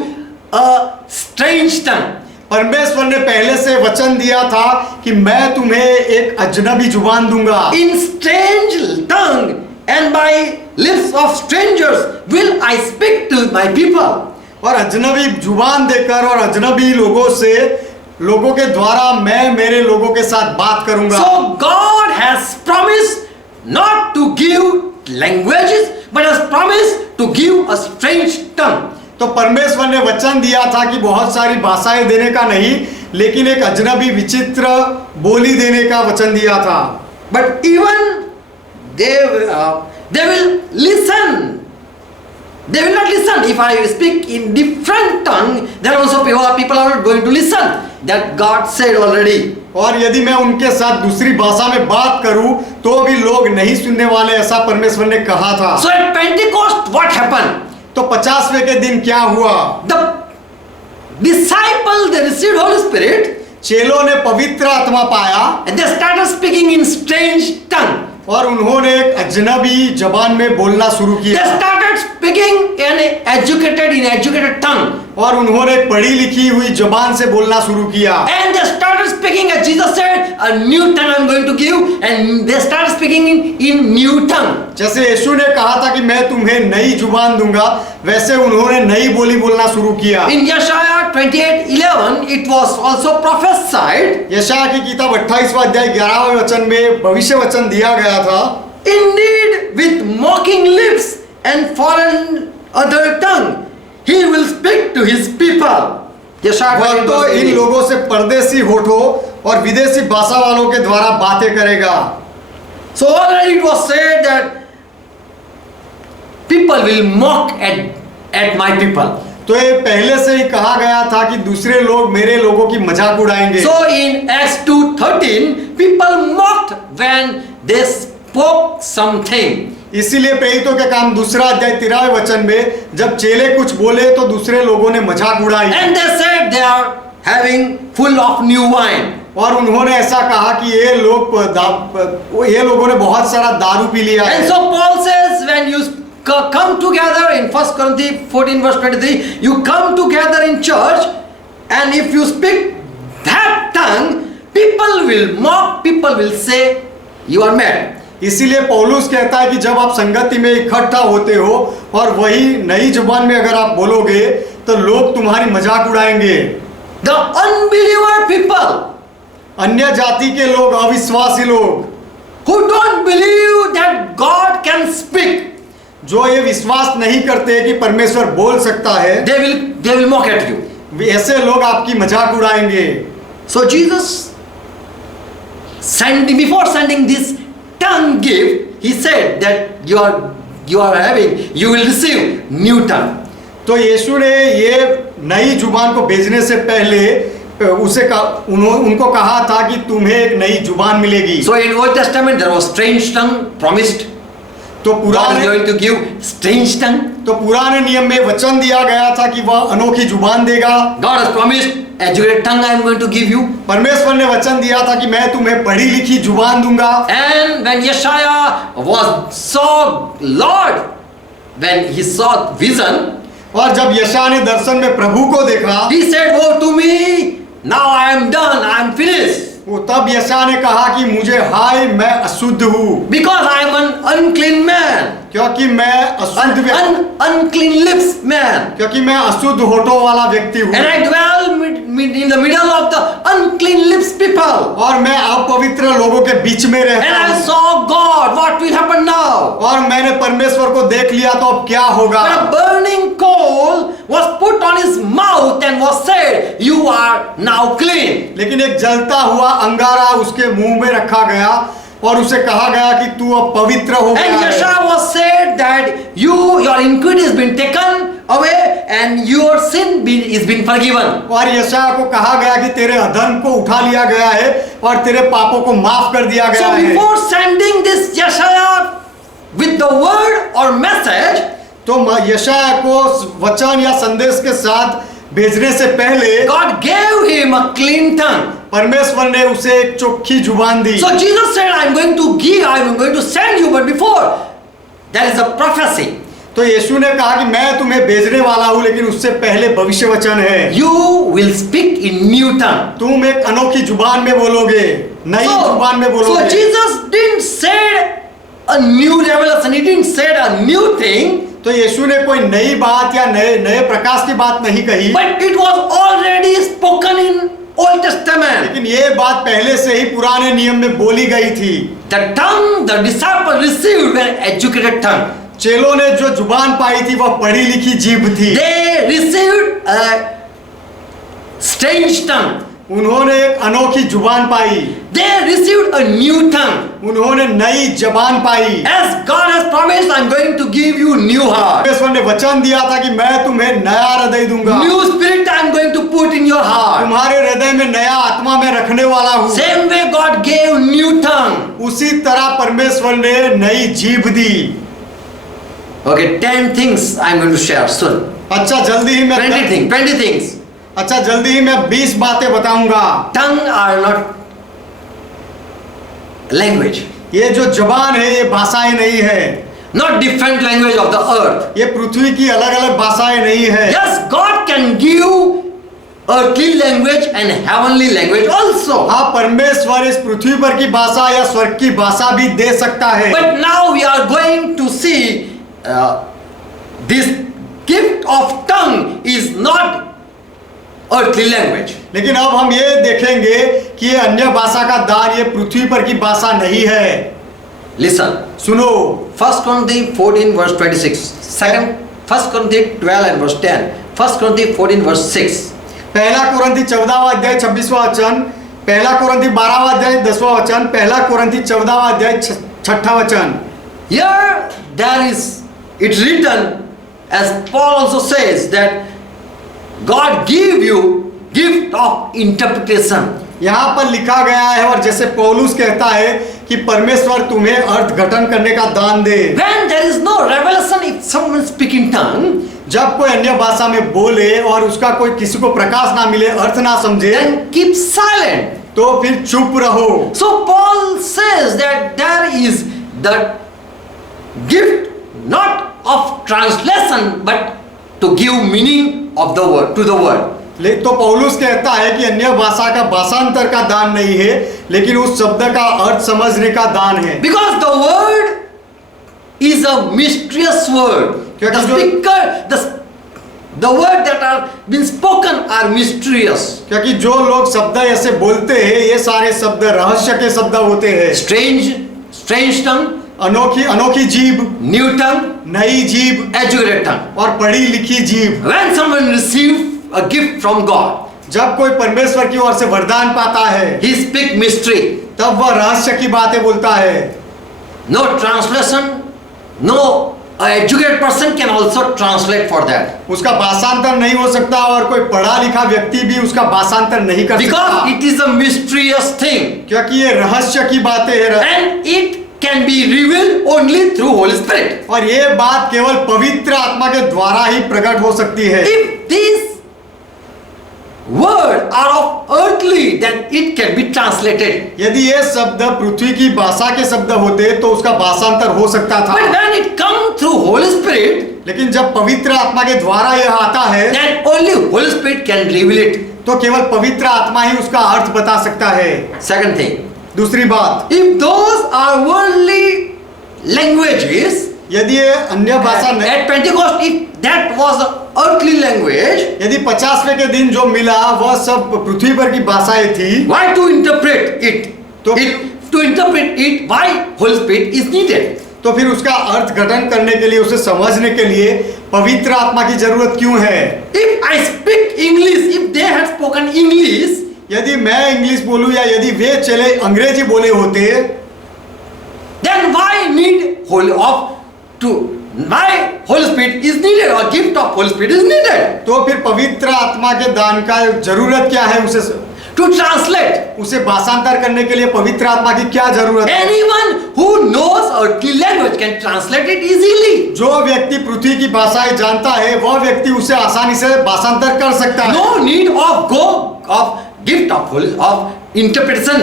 a strange tongue. परमेश्वर ने पहले से वचन दिया था कि मैं तुम्हें एक अजनबी जुबान दूंगा। In strange tongue and by lips of strangers will I speak to my people. और अजनबी जुबान देकर और अजनबी लोगों से, लोगों के द्वारा मैं मेरे लोगों के साथ बात करूंगा। So God has promised not to give languages, but has promised to give a strange tongue. तो परमेश्वर ने वचन दिया था कि बहुत सारी भाषाएं देने का नहीं, लेकिन एक अजनबी विचित्र बोली देने का वचन दिया था। But even they will listen. They will not listen. If I speak in different tongue, then also people are not going to listen. That God said already. और यदि मैं उनके साथ दूसरी भाषा में बात करूं तो भी लोग नहीं सुनने वाले, ऐसा परमेश्वर ने कहा था। So at Pentecost, what happened? तो 50वें के दिन क्या हुआ? The disciples, they received Holy Spirit. चेलों ने पवित्र आत्मा पाया And they started speaking in strange tongue. और उन्होंने एक अजनबी जबान में बोलना शुरू They किया started speaking in educated tongue. और उन्होंने पढ़ी लिखी हुई जबान से बोलना शुरू किया। And they started speaking, as Jesus said, a new tongue I'm going to give. And they started speaking in new tongue. जैसे यीशु ने कहा था कि मैं तुम्हें नई जुबान दूंगा, वैसे उन्होंने नई बोली बोलना शुरू किया। In Yeshaya 28:11, it was also prophesied. यशाया की किताब 28वां अध्याय 11वें वचन में भविष्य वचन दिया गया था। Indeed, with mocking lips and foreign other tongue, he will speak to his people. वह तो इन लोगों से परदेसी होठों और विदेशी भाषा वालों के द्वारा बातें करेगा। So already it was said that people will mock at my people. तो ये पहले से ही कहा गया था कि दूसरे लोग मेरे लोगों की मजाक उड़ाएंगे। So in Acts 2:13, people mocked when they spoke something. इसीलिए प्रेरितों के काम 2 अध्याय 13वें वचन में जब चेले कुछ बोले तो दूसरे लोगों ने मजाक उड़ाई। And they said they are having full of new wine. और उन्होंने ऐसा कहा कि ये लोगों ने बहुत सारा दारू पी लिया है। And so Paul says, when you come together in 1 Corinthians 14 verse 23, you come together in church, and if you speak that tongue, people will mock, people will say you are mad. इसीलिए पौलुस कहता है कि जब आप संगति में इकट्ठा होते हो और वही नई जुबान में अगर आप बोलोगे तो लोग तुम्हारी मजाक उड़ाएंगे। The unbeliever people अन्य जाति के लोग, अविश्वासी लोग who don't believe that God can speak, जो ये विश्वास नहीं करते कि परमेश्वर बोल सकता है, they will mock at you. ऐसे लोग आपकी मजाक उड़ाएंगे। So Jesus before sending this tongue gift, he said that you will receive new tongue. तो यीशु ने ये नई जुबान को भेजने से पहले उनको कहा था कि तुम्हें एक नई जुबान मिलेगी। So in Old Testament there was strange tongue promised. तो God is going to give strange tongue. तो पुराने नियम में वचन दिया गया था कि वह अनोखी जुबान देगा। God has promised educated tongue I am going to give you. परमेश्वर ने वचन दिया था कि मैं तुम्हें पढ़ी लिखी जुबान दूंगा। And when Yeshaya saw Lord, when he saw vision, और जब यशायाह ने दर्शन में प्रभु को देखा, he said, "Woe to me! Now I am done. I am finished." वो तब यशायाह ने कहा कि मुझे हाय, मैं अशुद्ध हूँ, Because I am an unclean man, क्योंकि मैं अशुद्ध unclean lips man, क्योंकि मैं अशुद्ध होठों वाला व्यक्ति हूँ, and I dwell in the middle of the unclean lips people. और मैं अपवित्र लोगों के बीच में And रहता I हूँ। saw God. What will happen now? और मैंने परमेश्वर को देख लिया तो अब क्या होगा? When a burning coal was put on his mouth and was said, "You are now clean." लेकिन एक जलता हुआ अंगारा उसके मुंह में रखा गया और उसे कहा गया कि तू अब पवित्र हो गया And है। Yeshua was said that your iniquity has been taken away and your sin is been forgiven. और यशायाह को कहा गया कि तेरे अधर्म को उठा लिया गया है और तेरे पापों को माफ कर दिया गया So है। before sending this Yeshua with the word or message, तो यशायाह को वचन या संदेश के साथ भेजने से पहले God gave him a clean tongue. परमेश्वर ने उसे एक चोखी जुबान दी। So Jesus said, "I am going to send you, but before there is a prophecy. तो यीशु ने कहा कि मैं तुम्हें भेजने वाला हूं, लेकिन उससे पहले भविष्य वचन है। You will speak in new tongue." तुम एक अनोखी जुबान में बोलोगे, नई जुबान में So बोलोगे। Jesus didn't say a new revelation. He didn't say a new thing. तो यीशु ने कोई नई बात या नए प्रकाश की बात नहीं कही, But it was already spoken in Old Testament. लेकिन ये बात पहले से ही पुराने नियम में बोली गई थी। The tongue the disciple received were educated tongue. चेलों ने जो जुबान पाई थी वह पढ़ी लिखी जीभ थी। They received a strange tongue. उन्होंने एक अनोखी जुबान पाई, They received a new tongue. उन्होंने नई जबान पाई। As God has promised, I'm going to give you new heart. परमेश्वर ने वचन दिया था कि मैं तुम्हें नया हृदय दूंगा, New spirit I'm going to put in your heart. तुम्हारे हृदय में नया आत्मा में रखने वाला हूँ। Same way God gave new tongue. उसी तरह परमेश्वर ने नई जीभ दी। Okay, 10 things I'm going to share soon. अच्छा जल्दी ही मैं 20 things. अच्छा जल्दी ही मैं 20 बातें बताऊंगा। Tongue are not language. ये जो जबान है ये भाषाएं नहीं है, Not different language of the earth. ये पृथ्वी की अलग अलग भाषाएं नहीं है। Yes, God can give earthly language and heavenly language also. हाँ, परमेश्वर इस पृथ्वी पर की भाषा या स्वर्ग की भाषा भी दे सकता है। But now we are going to see this gift of tongue is not earthly language. लेकिन अब हम ये देखेंगे कि ये अन्य भाषा का दान ये पृथ्वी पर की भाषा नहीं है। Listen. सुनो, 1 Corinthians 14 verse 26. 1 Corinthians 12 and verse 10. 1 Corinthians 14 verse 6. पहला कुरिन्थी 14वां अध्याय 26वां वचन, पहला कुरिन्थी 12वां अध्याय 10वां वचन, पहला कुरिन्थी 14वां अध्याय 6वां वचन। Here there is it written, as Paul also says, that God give you gift of interpretation. यहाँ पर लिखा गया है और जैसे पौलुस कहता है कि परमेश्वर तुम्हें अर्थ घटन करने का दान दे। When there is no revelation, if someone speak in tongue, जब कोई अन्य भाषा में बोले और उसका कोई किसी को प्रकाश ना मिले, अर्थ ना समझे, then keep silent. तो फिर चुप रहो। So Paul says that there is the gift not of translation but to give meaning of the word to the word. तो पौलुस कहता है कि अन्य भाषा का भाषांतर का दान नहीं है, लेकिन उस शब्द का अर्थ समझने का दान है। Because the word is a mysterious word. The speaker, The words that are been spoken are mysterious. क्योंकि जो लोग शब्द ऐसे बोलते हैं ये सारे शब्द रहस्य के शब्द होते हैं। Strange tongue, अनोखी अनोखी जीभ, new tongue, नई जीभ educated tongue. और पढ़ी लिखी जीभ। When someone receives a gift from God, जब कोई परमेश्वर की ओर से वरदान पाता है he speak mystery. तब वह रहस्य की बातें बोलता है। No translation, no educated person can also translate for that. उसका भाषांतर नहीं हो सकता और कोई पढ़ा लिखा व्यक्ति भी उसका भाषांतर नहीं कर Because सकता, it is a mysterious thing. क्योंकि ये रहस्य की बातें हैं And it can be revealed only through Holy Spirit. और ये बात केवल पवित्र आत्मा के द्वारा ही प्रकट हो सकती है। If these words are of earthly, then it can be translated. यदि ये शब्द पृथ्वी की भाषा के शब्द होते तो उसका भाषांतर हो सकता था, But when it comes through Holy Spirit, लेकिन जब पवित्र आत्मा के द्वारा यह आता है then only Holy Spirit can reveal it. तो केवल पवित्र आत्मा ही उसका अर्थ बता सकता है। Second thing, दूसरी बात, if those are worldly languages, यदि ये अन्य भाषा नहीं, at Pentecost, if that was an earthly language, यदि 50वें के दिन जो मिला वह सब पृथ्वी पर की भाषाएं थी, why to interpret it? तो To interpret it, why Holy Spirit is needed? तो फिर उसका अर्थ गठन करने के लिए, उसे समझने के लिए पवित्र आत्मा की जरूरत क्यों है? If I speak English, if they had spoken English, यदि मैं इंग्लिश बोलूं या यदि वे चले अंग्रेजी बोले होते, then why need why Holy Spirit is needed, or gift of Holy Spirit is needed? तो फिर पवित्र आत्मा के दान का जरूरत क्या है? To translate. उसे भाषांतर करने के लिए पवित्र आत्मा की क्या जरूरत है? Anyone who knows earthly language can translate it easily. जो व्यक्ति पृथ्वी की भाषाएं जानता है वह व्यक्ति उसे आसानी से भाषांतर कर सकता है। No need of gift of interpretation.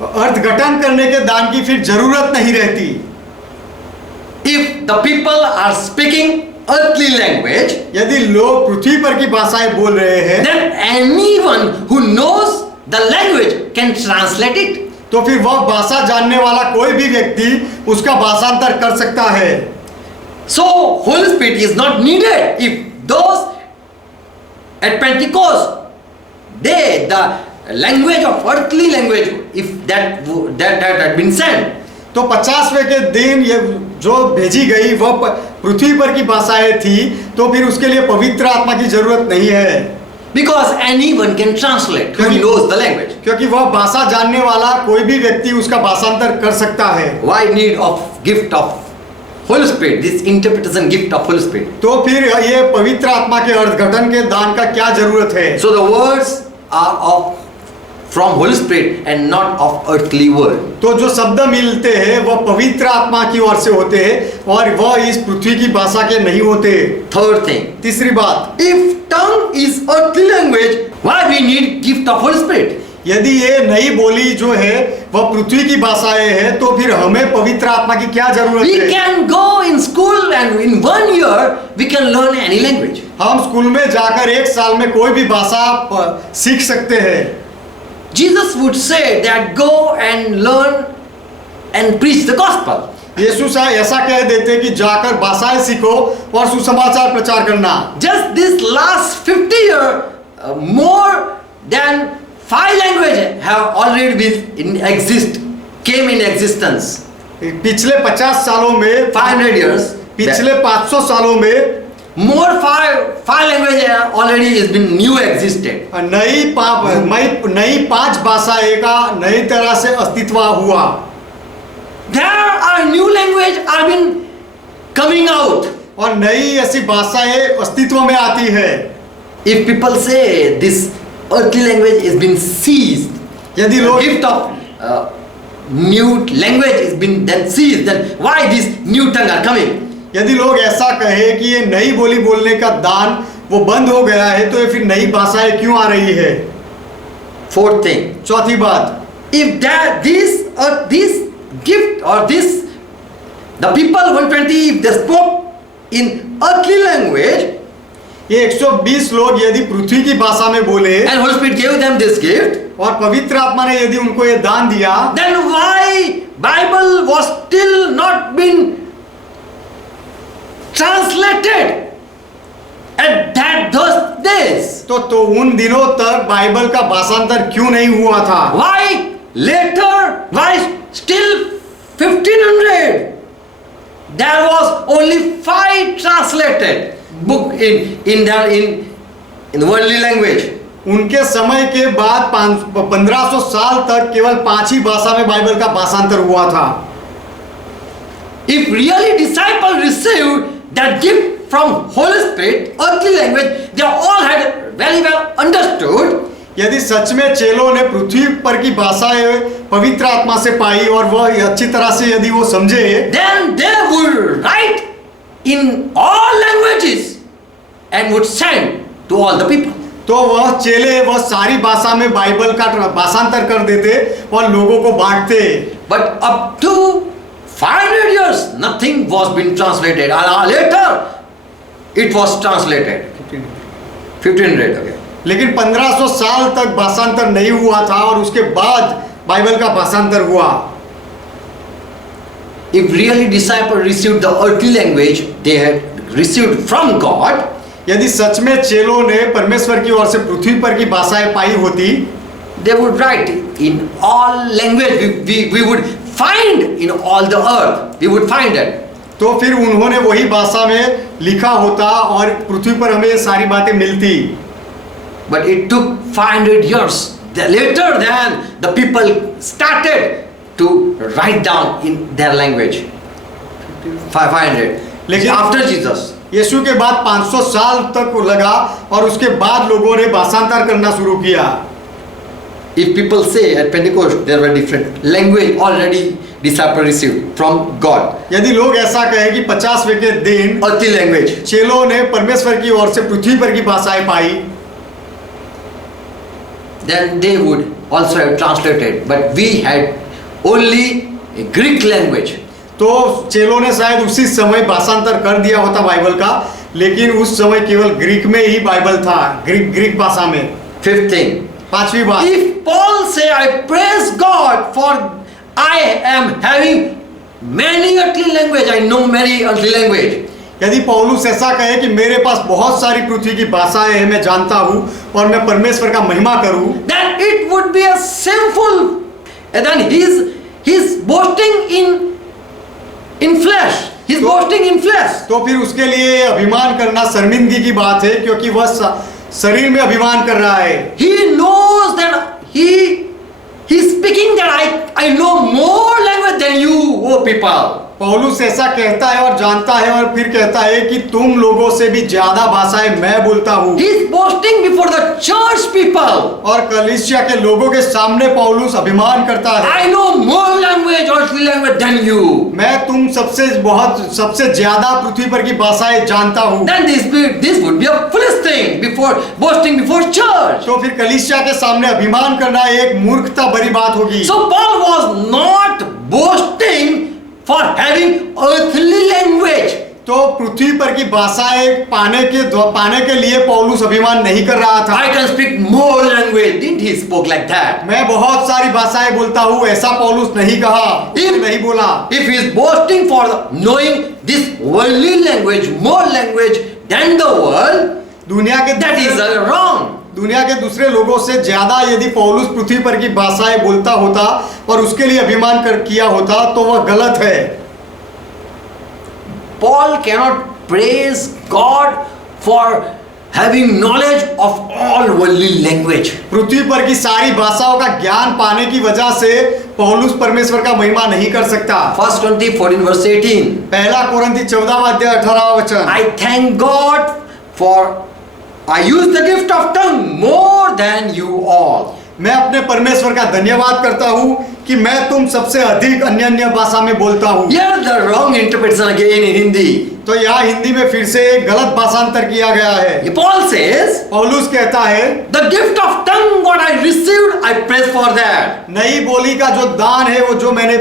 अर्थ गठन करने के दान की फिर जरूरत नहीं रहती। If the people are speaking earthly language, यदि लोग पृथ्वी पर की भाषाएं बोल रहे हैं, then anyone who knows the language can translate it. तो फिर वह भाषा जानने वाला कोई भी व्यक्ति उसका भाषांतर कर सकता है। So Holy Spirit is not needed if those at Pentecost, the language of earthly language, if that had been sent. तो 50वें के दिन ये जो भेजी गई वह पृथ्वी पर की भाषाएं थी, तो फिर उसके लिए पवित्र आत्मा की जरूरत नहीं है। Because anyone can translate who knows the language. क्योंकि वह भाषा जानने वाला कोई भी व्यक्ति उसका भाषांतर कर सकता है। Why need of gift of Holy Spirit, this interpretation gift of Holy Spirit? तो फिर ये पवित्र आत्मा के अर्थघटन के दान का क्या जरूरत है? So the words are from Holy Spirit and not of earthly word. तो जो शब्द मिलते हैं वह पवित्र आत्मा की ओर से होते हैं और वह इस पृथ्वी की भाषा के नहीं होते। Third thing, तीसरी बात, if tongue is earthly language, why we need gift of Holy Spirit? यदि ये नई बोली जो है वह पृथ्वी की भाषाएं हैं, तो फिर हमें पवित्र आत्मा की क्या जरूरत We है? can go in school and in 1 year we can learn any language. हम स्कूल में जाकर 1 साल में कोई भी भाषा सीख सकते हैं। Jesus would say that go and learn and preach the gospel. यीशु सा ऐसा कह देते कि जाकर भाषाएं सीखो और सुसमाचार प्रचार करना। Just this last 50 years, more than 5 languages have already been came in existence. पिछले 50 सालों में 500 years. पिछले 500 सालों में More five languages already has been new existed. नई 5 भाषाएं का नई तरह से अस्तित्व हुआ। There are new language are been coming out. और नई ऐसी भाषाएं अस्तित्व में आती है। If people say this earthly language has been seized, यदि the लोग gift of new language has been then seized, then why this new tongue are coming? यदि लोग ऐसा कहे कि ये नई बोली बोलने का दान वो बंद हो गया है, तो ये फिर नई भाषाएं क्यों आ रही है? Fourth thing, चौथी बात, if this gift or the people 120, if they spoke in earthly language, ये 120 लोग यदि पृथ्वी की भाषा में बोले and Holy Spirit gave them this gift, और पवित्र आत्मा ने यदि उनको ये दान दिया, then why Bible was still not been translated at those days? तो उन दिनों तक बाइबल का भाषांतर क्यों नहीं हुआ था? Why later? Why still 1500? There was only 5 translated book in worldly language. उनके समय के बाद 1500 साल तक केवल 5 ही भाषा में बाइबल का भाषांतर हुआ था। If really disciples received that gift from Holy Spirit, earthly language, they all had very well understood. यदि सच में चेलों ने पृथ्वी पर की भाषाएं पवित्र आत्मा से पाई और वह अच्छी तरह से यदि वो समझे, then they would write in all languages and would send to all the people. तो वह चेले वह सारी भाषा में बाइबल का भाषांतर कर देते और लोगों को बांटते। But up to 500 years, nothing was being translated. Later, it was translated. 1500. Okay. लेकिन 1500 साल तक भाषांतर नहीं हुआ था और उसके बाद बाइबल का भाषांतर हुआ। If really disciples received the earthly language they had received from God, यदि सच में चेलों ने परमेश्वर की ओर से पृथ्वी पर की भाषाएं पाई होती, they would write in all language. We would find in all the earth. We would find it. तो फिर उन्होंने वही भाषा में लिखा होता और पृथ्वी पर हमें ये सारी बातें मिलती। But it took 500 years. Later than the people started to write down in their language. 500. लेकिन after Jesus. यीशु के बाद 500 साल तक लगा और उसके बाद लोगों ने भाषांतर करना शुरू किया। If people say at Pentecost there were different language already disciples received from God. यदि लोग ऐसा कहें कि 50वें के दिन Earthly language. चेलों ने परमेश्वर की ओर से पृथ्वी पर की भाषाएं पाई, then they would also have translated. But we had only a Greek language. तो चेलों ने शायद उसी समय भाषांतर कर दिया होता बाइबल का, लेकिन उस समय केवल ग्रीक में ही बाइबल था, ग्रीक भाषा में। Fifth thing. 5वीं बात, If Paul say, I praise God for I am having many earthly language, I know many earthly language. यदि पौलुस ऐसा कहे कि मेरे पास बहुत सारी पृथ्वी की भाषाएं हैं, मैं जानता हूं और मैं परमेश्वर का महिमा करूं, then it would be a sinful, and then he's boasting in flesh. He's boasting in flesh. तो फिर उसके लिए अभिमान करना शर्मिंदगी की बात है, क्योंकि वह शरीर में अभिमान कर रहा है। He knows that he's speaking that I know more language than you, oh people. पौलुस ऐसा कहता है और जानता है और फिर कहता है कि तुम लोगों से भी ज्यादा भाषाएं मैं बोलता हूँ। He's boasting before the church people. और कलीसिया के लोगों के सामने पौलुस अभिमान करता है, I know more language, earthly language than you. मैं तुम सबसे ज्यादा पृथ्वी पर की भाषाएं जानता हूँ। Then this would be a foolish thing before boasting before church. तो फिर कलीसिया के सामने अभिमान करना एक मूर्खता भरी बात होगी। So Paul was not boasting for having earthly language. तो पृथ्वी पर की भाषाएं पाने के लिए पौलुस अभिमान नहीं कर रहा था। I can speak more language. Didn't he spoke like that? मैं बहुत सारी भाषाएं बोलता हूँ, ऐसा पौलुस नहीं कहा, नहीं बोला। If he is boasting for knowing this worldly language, more language than the world, दुनिया के that is wrong. दुनिया के दूसरे लोगों से ज्यादा यदि पौलुस पृथ्वी पर की भाषाएं बोलता होता और उसके लिए अभिमान किया होता तो वह गलत है। Paul cannot praise God for having knowledge of all worldly language. पृथ्वी पर की सारी भाषाओं का ज्ञान पाने की वजह से पौलुस परमेश्वर का महिमा नहीं कर सकता। 1 Corinthians 14 verse 18. पहला कोरिन्थी 14वां अध्याय 18वां वचन, I thank God for I use the gift of tongue more than you all. मैं अपने परमेश्वर का धन्यवाद करता हूँ कि मैं तुम सबसे अधिक अन्य भाषा में बोलता हूँ। Here the wrong interpretation again in Hindi. तो यहाँ हिंदी में फिर से एक गलत भाषांतर किया गया है। Paul says, पौलुस कहता है, the gift of tongue what I received, I praise for that. नई बोली का जो दान है वो जो मैंने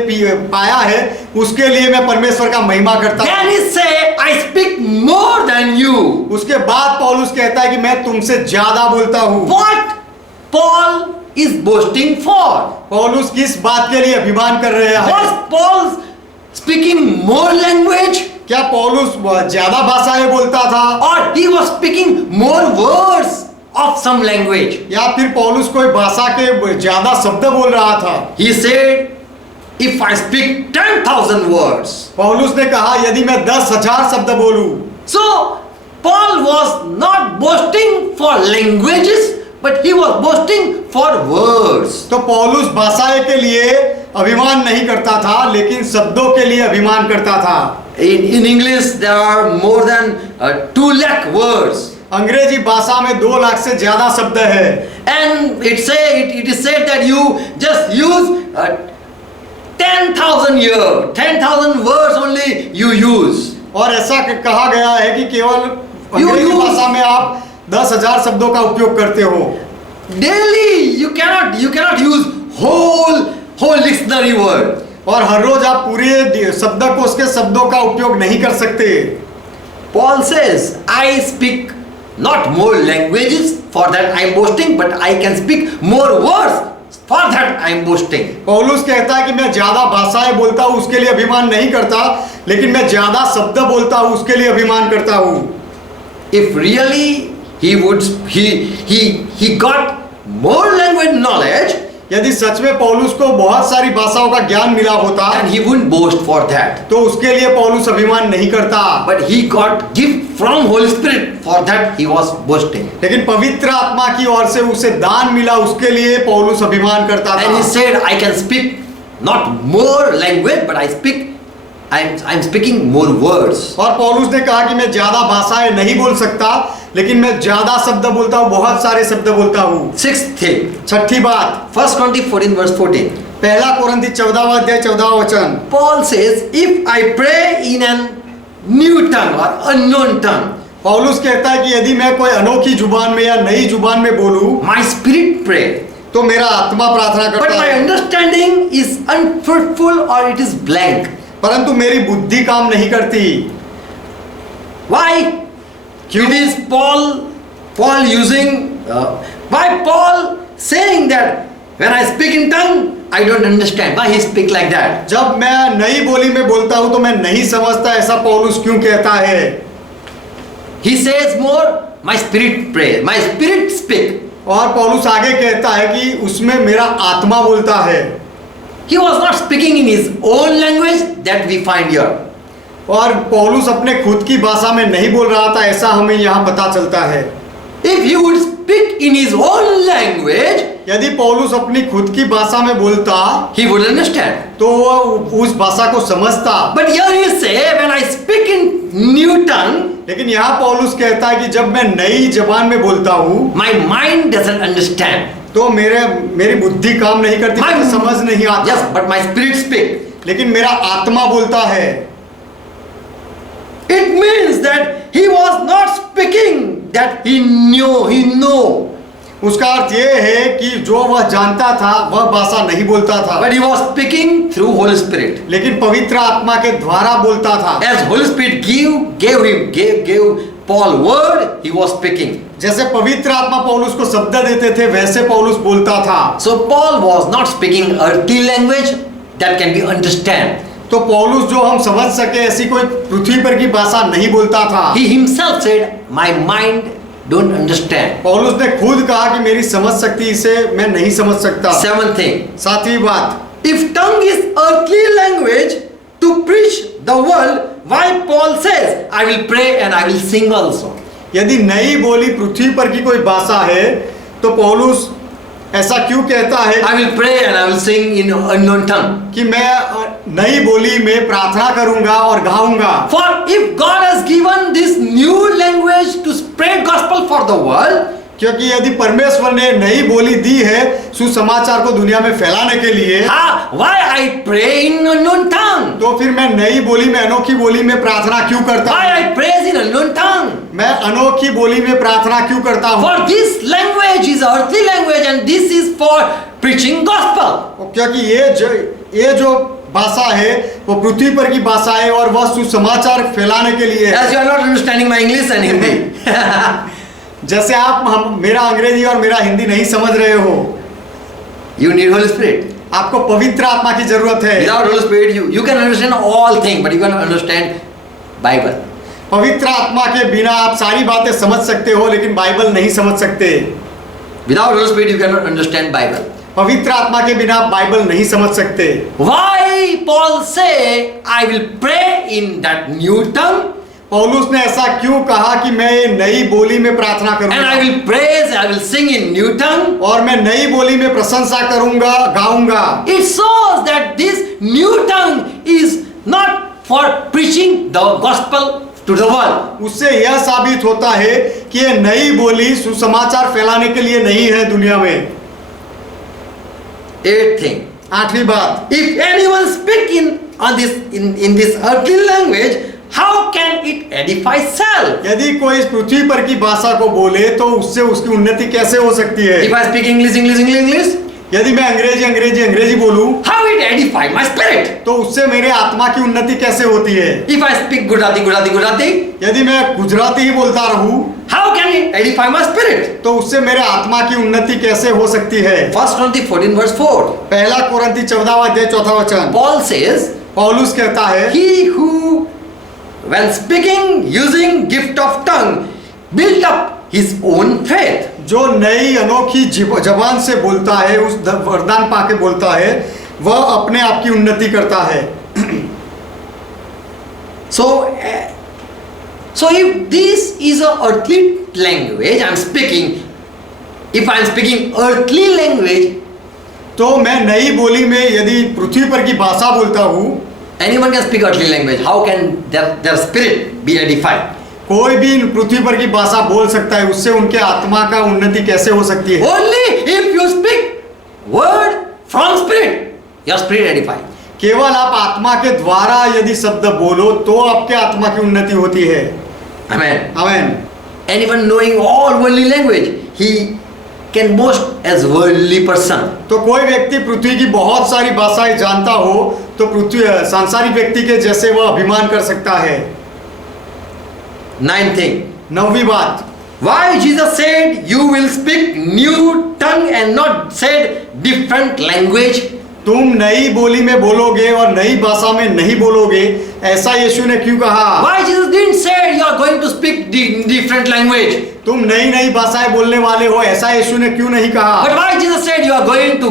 पाया है उसके लिए मैं परमेश्वर का महिमा करता हूँ। Then he say, I speak more than you. उसके बाद पौलुस कहता है कि मैं तुमसे ज्यादा बोलता हूँ। What Paul is boasting for? पौलुस किस बात के लिए अभिमान कर रहे हैं? Was Paul speaking more language क्या पौलुस ज्यादा भाषाएं बोलता था, or he was speaking more words of some language? या फिर पौलुस कोई भाषा के ज्यादा शब्द बोल रहा था? He said, if I speak 10,000 words. पौलुस ने कहा यदि मैं 10,000 शब्द बोलूं। So Paul was not boasting for languages, but he was boasting for words. तो पौलुस भाषाएं के लिए अभिमान नहीं करता था, लेकिन शब्दों के लिए अभिमान करता था। In English, there are more than 2 lakh words. अंग्रेजी भाषा में 2 लाख से ज्यादा शब्द है। And it is said that you just use 10,000 words only you use. और ऐसा कहा गया है कि केवल अंग्रेजी भाषा में आप 10,000 शब्दों का उपयोग करते हो। Daily you cannot use whole dictionary word. और हर रोज आप पूरे शब्दकोश के शब्दों का उपयोग नहीं कर सकते। Paul says, I speak not more languages, for that I am boasting, but I can speak more words, for that I am boasting. पौलुस कहता है कि मैं ज्यादा भाषाएं बोलता हूँ उसके लिए अभिमान नहीं करता, लेकिन मैं ज्यादा शब्द बोलता हूँ उसके लिए अभिमान करता हूँ। If really he got more language knowledge, यदि सच में पौलुस को बहुत सारी भाषाओं का ज्ञान मिला होता, then he wouldn't boast for that. तो उसके लिए पौलुस अभिमान नहीं करता। But he got gift from Holy Spirit, for that he was boasting. लेकिन पवित्र आत्मा की ओर से उसे दान मिला, उसके लिए पौलुस अभिमान करता था। And he said, I can speak not more language, but I'm speaking more words. और पौलुस ने कहा कि मैं ज्यादा भाषाएं नहीं बोल सकता, लेकिन मैं ज्यादा शब्द बोलता हूँ, बहुत सारे शब्द बोलता हूँ। 6th thing, छठी बात, 1 Corinthians 14 verse 14. पहला कोरिन्थी 14वां अध्याय 14वां वचन। Paul says, if I pray in a new tongue or unknown tongue, पौलुस कहता है कि यदि मैं कोई अनोखी जुबान में या नई जुबान में बोलूं, my spirit pray, तो मेरा आत्मा प्रार्थना but करता my है, understanding is unfruitful or it is blank. परंतु मेरी बुद्धि काम नहीं करती। Why? It is Paul using, why Paul saying that when I speak in tongue, I don't understand. Why he speak like that? जब मैं नई बोली में बोलता हूं तो मैं नहीं समझता, ऐसा पौलुस क्यों कहता है? He says more, my spirit pray, my spirit speak. और पौलुस आगे कहता है कि उसमें मेरा आत्मा बोलता है। He was not speaking in his own language that we find here. और पौलुस अपने खुद की भाषा में नहीं बोल रहा था, ऐसा हमें यहाँ पता चलता है। If he would speak in his own language, यदि पौलुस अपनी खुद की भाषा में बोलता, he would understand. तो वह उस भाषा को समझता। But here he say, when I speak in new tongue, लेकिन यहाँ पौलुस कहता है कि जब मैं नई जबान में बोलता हूँ, my mind doesn't understand. तो मेरी बुद्धि काम नहीं करती, मुझे समझ नहीं आता। Yes, but my spirit speak. लेकिन मेरा आत्मा बोलता है। It means that he was not speaking that he know. उसका अर्थ ये है कि जो वह जानता था वह भाषा नहीं बोलता था, But he was speaking through Holy Spirit. लेकिन पवित्र आत्मा के द्वारा बोलता था। As Holy Spirit gave Paul word, he was speaking. जैसे पवित्र आत्मा पौलुस को शब्द देते थे, वैसे पौलुस बोलता था। So Paul was not speaking earthly language that can be understand. तो पौलुस जो हम समझ सके ऐसी कोई पृथ्वी पर की भाषा नहीं बोलता था। He himself said, my mind don't understand. पौलुस ने खुद कहा कि मेरी समझ शक्ति से मैं नहीं समझ सकता। 7th thing, सातवीं बात, if tongue is earthly language to preach the world, why Paul says, I will pray and I will sing also. यदि नई बोली पृथ्वी पर की कोई भाषा है तो पौलुस ऐसा क्यों कहता है I will pray and I will sing in unknown tongue. कि मैं नई बोली में प्रार्थना करूंगा और गाऊंगा? For if God has given this new language to spread gospel for the world, क्योंकि यदि परमेश्वर ने नई बोली दी है सुसमाचार को दुनिया में फैलाने के लिए, why I pray in unknown tongue? तो फिर मैं नई बोली में, अनोखी बोली में प्रार्थना क्यों करता Why हूं? I praise in unknown tongue? मैं अनोखी बोली में प्रार्थना क्यों करता हूं? For this language is earthly language and this is for preaching gospel. क्योंकि ये जो भाषा है वो पृथ्वी पर की भाषा है और वह सुसमाचार फैलाने के लिए है। As you are not understanding my English and Hindi. जैसे आप मेरा अंग्रेजी और मेरा हिंदी नहीं समझ रहे हो, You need Holy Spirit. आपको पवित्र आत्मा की जरूरत है। Without Holy Spirit, you can understand all things, but you cannot understand Bible. पवित्र आत्मा के बिना आप सारी बातें समझ सकते हो लेकिन बाइबल नहीं समझ सकते। Without Holy Spirit, you cannot understand Bible. पवित्र आत्मा के बिना आप बाइबल नहीं समझ सकते। Why Paul say, I will pray in that new tongue, पौलुस ने ऐसा क्यों कहा कि मैं ये नई बोली में प्रार्थना and I करूंगा will praise, I will sing in new tongue? और मैं नई बोली में प्रशंसा करूंगा, गाऊंगा। It shows that this new tongue is not for preaching the gospel to the world. उससे यह साबित होता है कि ये नई बोली सुसमाचार फैलाने के लिए नहीं है दुनिया में। 8th thing. आठवीं बात, If anyone speak in this earthly language, how can it edify self? यदि कोई इस पृथ्वी पर की भाषा को बोले तो उससे उसकी उन्नति कैसे हो सकती है? If I speak English, यदि मैं अंग्रेजी बोलूं how it edify my spirit? तो उससे मेरे आत्मा की उन्नति कैसे होती है? If I speak Gujarati, यदि मैं गुजराती ही बोलता रहूं how can it edify my spirit? तो उससे मेरे आत्मा की उन्नति कैसे हो सकती है? 1 Corinthians 14 verse 4. पहला कोरिन्थी 14वां अध्याय 4वां वचन, Paul says, पौलुस कहता है, he who when speaking using gift of tongue built up his own faith. जो नई अनोखी जबान से बोलता है, उस वरदान पाके बोलता है, वह अपने आप की उन्नति करता है। So if this is a earthly language I'm speaking, if I'm speaking earthly language, तो मैं नई बोली में यदि पृथ्वी पर की भाषा बोलता हूँ, anyone can speak earthly language. How can their spirit be edified? कोई भी इन पृथ्वी पर की भाषा बोल सकता है, उससे उनके आत्मा का उन्नति कैसे हो सकती है? Only if you speak word from spirit, your spirit edified. केवल आप आत्मा के द्वारा यदि शब्द बोलो तो आपके आत्मा की उन्नति होती है। Amen. आमीन। Anyone knowing all worldly language, he can boast as worldly person. तो कोई व्यक्ति पृथ्वी की बहुत सारी भाषाएं जानता हो तो पृथ्वी सांसारिक व्यक्ति के जैसे वह अभिमान कर सकता है। 9th thing. नौवीं बात, Why Jesus said you will speak new tongue and not said different language? तुम नई बोली में बोलोगे और नई भाषा में नहीं बोलोगे, ऐसा यीशु ने क्यों कहा? Why Jesus didn't say you are going to speak different language? तुम नई नई भाषाएं बोलने वाले हो, ऐसा यीशु ने क्यों नहीं कहा? But why Jesus said you are going to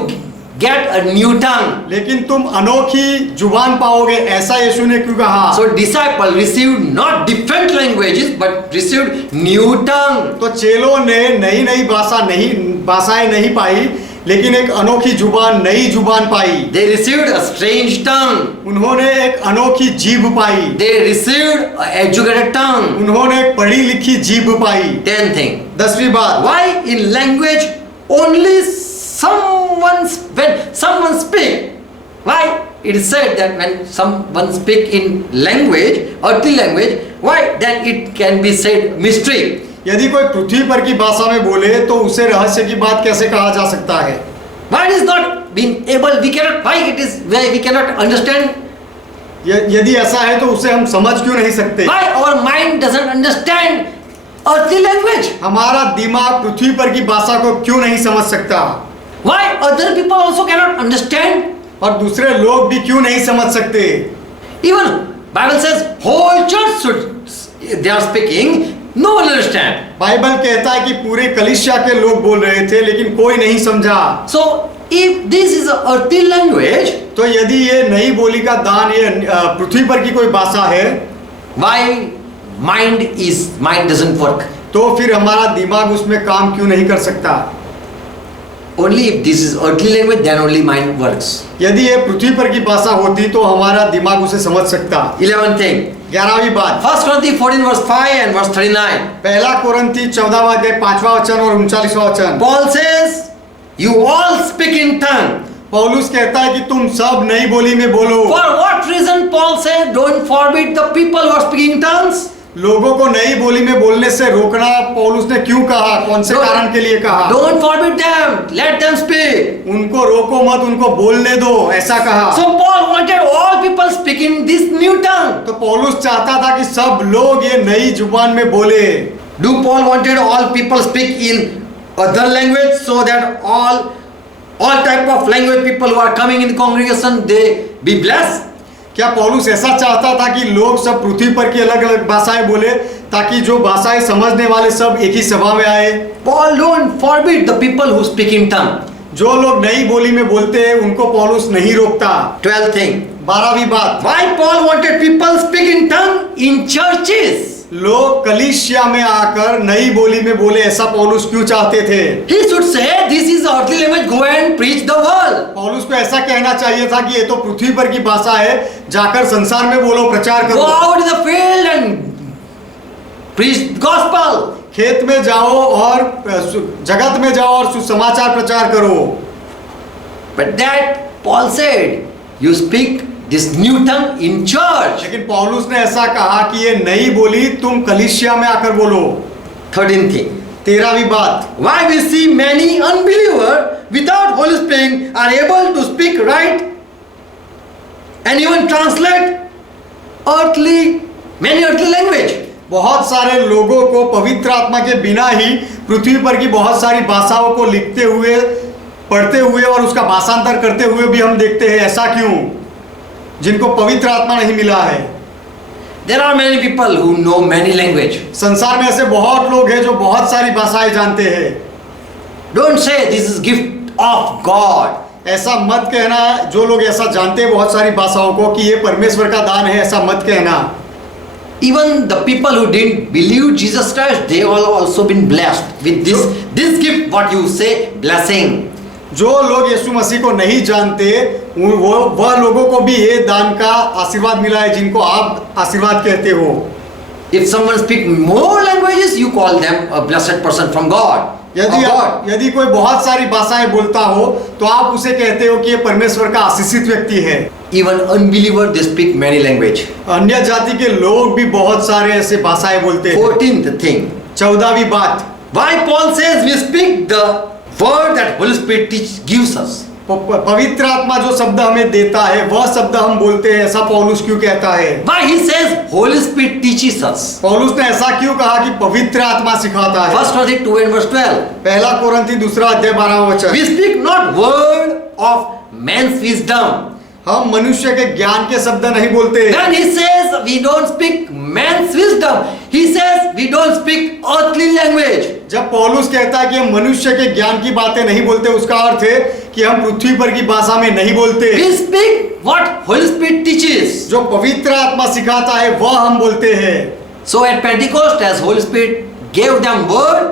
get a new tongue? लेकिन तुम अनोखी जुबान पाओगे, ऐसा यीशु ने क्यों कहा? So disciple received not different languages but received new tongue. तो चेलों ने नई नई भाषाएं नहीं पाई, लेकिन एक अनोखी जुबान, नई जुबान पाई। They received a strange tongue. उन्होंने एक अनोखी जीभ पाई। They received an educated tongue. उन्होंने एक पढ़ी लिखी जीभ पाई। 10th thing. 10वीं बात, Why in language only when someone speak? Why it is said that when someone speak in language, earthly language, why then it can be said mystery? यदि कोई पृथ्वी पर की भाषा में बोले तो उसे रहस्य की बात कैसे कहा जा सकता है? Why it is not being able? We cannot understand. यदि ऐसा है तो उसे हम समझ क्यों नहीं सकते? Why our mind doesn't understand earthly language? हमारा दिमाग पृथ्वी पर की भाषा को क्यों नहीं समझ सकता? Why other people also cannot understand? और दूसरे लोग भी क्यों नहीं समझ सकते? Even Bible says whole church should, they are speaking, no one understand. Bible कहता है कि पूरे कलीसिया के लोग बोल रहे थे लेकिन कोई नहीं समझा। So if this is a earthly language, तो यदि ये नई बोली का दान ये पृथ्वी पर की कोई भाषा है, why mind doesn't work? तो फिर हमारा दिमाग उसमें काम क्यों नहीं कर सकता? Only if this is earthly language, then only mind works. यदि ये पृथ्वी पर की भाषा होती तो हमारा दिमाग उसे समझ सकता। 11th thing. 11वीं बात, 1 Corinthians 14 verse 5 and verse 39. पहला कोरिन्थी 14वां अध्याय 5वां वचन और 39वां वचन। Paul says, you all speak in tongue. पौलुस कहता है कि तुम सब नई बोली में बोलो। For what reason Paul said, don't forbid the people who are speaking tongues? लोगों को नई बोली में बोलने से रोकना पौलुस ने क्यों कहा? कौन से कारण के लिए कहा? Don't forbid them, let them speak. उनको रोको मत, उनको बोलने दो, ऐसा कहा। So Paul wanted all people speaking this new tongue. तो पौलुस चाहता था कि सब लोग ये नई जुबान में बोले। Do Paul wanted all people speak in other language so that all type of language people who are coming in congregation they be blessed? क्या पौलुस ऐसा चाहता था कि लोग सब पृथ्वी पर की अलग अलग भाषाएं बोले ताकि जो भाषाएं समझने वाले सब एक ही सभा में आए? Paul don't forbid the people who speak in tongue. जो लोग नई बोली में बोलते हैं उनको पौलुस नहीं रोकता। 12th thing. 12वीं बात, Why Paul wanted people speak in tongue in churches? लोग कलीसिया में आकर नई बोली में बोले, ऐसा पौलुस क्यों चाहते थे? He should say, this is earthly language, go and preach the world. पौलुस को ऐसा कहना चाहिए था कि ये तो पृथ्वी पर की भाषा है, जाकर संसार में बोलो, प्रचार Go करो, out in the field and preach gospel. खेत में जाओ और जगत में जाओ और सुसमाचार प्रचार करो। But that Paul said, you speak this new tongue in church. लेकिन पौलुस ने ऐसा कहा कि ये नई बोली तुम कलीसिया में आकर बोलो। 13th thing. 13वीं बात, Why we see many unbelievers without Holy Spirit are able to speak right and even translate many earthly language. बहुत सारे लोगों को पवित्र आत्मा के बिना ही पृथ्वी पर की बहुत सारी भाषाओं को लिखते हुए, पढ़ते हुए और उसका भाषांतर करते हुए भी हम देखते हैं। ऐसा क्यों? जिनको पवित्र आत्मा नहीं मिला है। There are many people who know many language. संसार में ऐसे बहुत लोग हैं जो बहुत सारी भाषाएं जानते हैं। Don't say this is gift of God. ऐसा मत कहना, जो लोग ऐसा जानते हैं बहुत सारी भाषाओं को, कि ये परमेश्वर का दान है, ऐसा मत कहना। Even the people who didn't believe Jesus Christ, they all also been blessed with this gift. What you say, blessing. जो लोग यीशु मसीह को नहीं जानते वह लोगों को भी ये दान का आशीर्वाद मिला है, जिनको आप आशीर्वाद कहते हो। If someone speak more languages, you call them a blessed person from God. यदि कोई बहुत सारी भाषाएं बोलता हो तो आप उसे कहते हो कि ये परमेश्वर का आशीषित व्यक्ति है। Even unbeliever, they speak many language. अन्य जाति के लोग भी बहुत सारे ऐसे भाषाएं बोलते हैं। 14th thing. 14वीं बात, Why Paul says we speak the word that Holy Spirit gives us. पवित्र आत्मा जो शब्द हमें देता है वह शब्द हम बोलते हैं, ऐसा पौलुस क्यों कहता है? Why he says Holy Spirit teaches us. पौलुस ने ऐसा क्यों कहा कि पवित्र आत्मा सिखाता है? 1 Corinthians 2 and verse 12. पहला कोरिन्थी 2 अध्याय 12वां वचन, We speak not word of man's wisdom. हम मनुष्य के ज्ञान के शब्द नहीं बोलते। When he says we don't speak man's wisdom, he says we don't speak earthly language. जब पौलुस कहता है कि हम मनुष्य के ज्ञान की बातें नहीं बोलते, उसका अर्थ है कि हम पृथ्वी पर की भाषा में नहीं बोलते। We speak what Holy Spirit teaches. जो पवित्र आत्मा सिखाता है वह हम बोलते हैं। So at Pentecost, as Holy Spirit gave them word,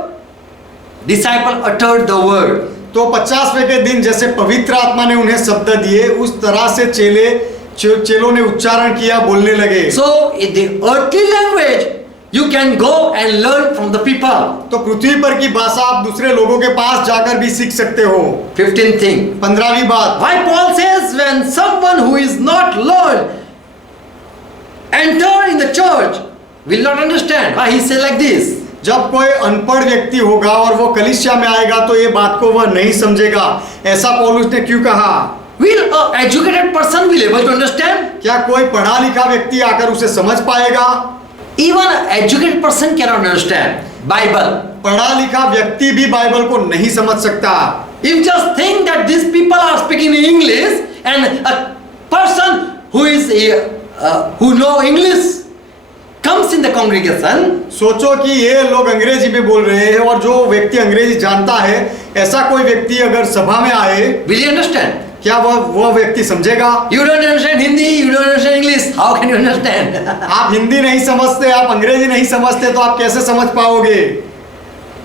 disciple uttered the word. तो 50वें के दिन जैसे पवित्र आत्मा ने उन्हें शब्द दिए, उस तरह से चेलों ने उच्चारण किया, बोलने लगे। So in the earthly language, you can go and learn from the people. तो पृथ्वी पर की भाषा आप दूसरे लोगों के पास जाकर भी सीख सकते हो। 15th thing. 15वीं बात, Why Paul says when someone who is not learned enter in the church will not understand. Why he say like this? जब कोई अनपढ़ व्यक्ति होगा और वो कलीसिया में आएगा तो ये बात को वह नहीं समझेगा, ऐसा पौलुस ने क्यों कहा? Will an educated person be able to understand? क्या कोई पढ़ा लिखा व्यक्ति आकर उसे समझ पाएगा? Even an educated person cannot understand Bible. पढ़ा लिखा व्यक्ति भी बाइबल को नहीं समझ सकता। If just think that these people are speaking in English and a person who is who know English comes in the congregation, सोचो कि ये लोग अंग्रेजी में बोल रहे हैं और जो व्यक्ति अंग्रेजी जानता है, ऐसा कोई व्यक्ति अगर सभा में आए, will you understand? क्या वह व्यक्ति समझेगा? You don't understand Hindi, you don't understand English. How can you understand? आप हिंदी नहीं समझते, आप अंग्रेजी नहीं समझते, तो आप कैसे समझ पाओगे?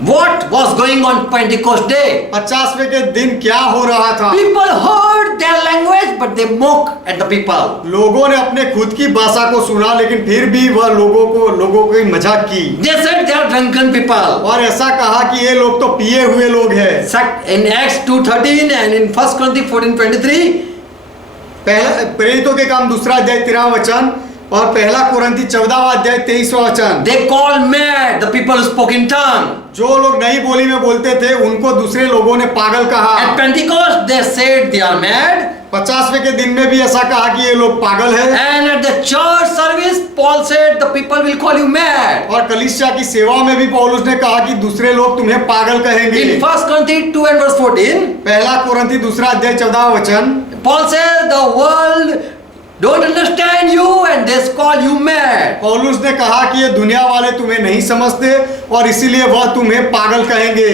What was going on Pentecost day? 50वें के दिन क्या हो रहा था? People heard their language, but they mock at the people. लोगों ने अपने खुद की भाषा को सुना, लेकिन फिर भी वह लोगों की मजाक की। They said they are drunken people. और ऐसा कहा कि ये लोग तो पिए हुए लोग हैं। In Acts 2:13 and in 1 Corinthians 14:23, पहला प्रेरितों के काम 2 अध्याय 13वां वचन और पहला कोरिन्थी 14वां अध्याय 23वां वचन, they call mad the people who spoke in tongue. जो लोग नई बोली में बोलते थे उनको दूसरे लोगों ने पागल कहा। At Pentecost they said they are mad. 50वें के दिन में भी ऐसा कहा कि ये लोग पागल है। And at the church service Paul said the people will call you mad. और कलीसिया की सेवा में भी पौलुस ने कहा कि दूसरे लोग तुम्हें पागल कहेंगे। In 1 Corinthians 2 and verse 14, पहला कोरिन्थी 2 अध्याय 14वां वचन, Paul said the world don't understand you and they call you mad. पौलुस ने कहा कि ये दुनिया वाले तुम्हें नहीं समझते और इसीलिए वह तुम्हें पागल कहेंगे।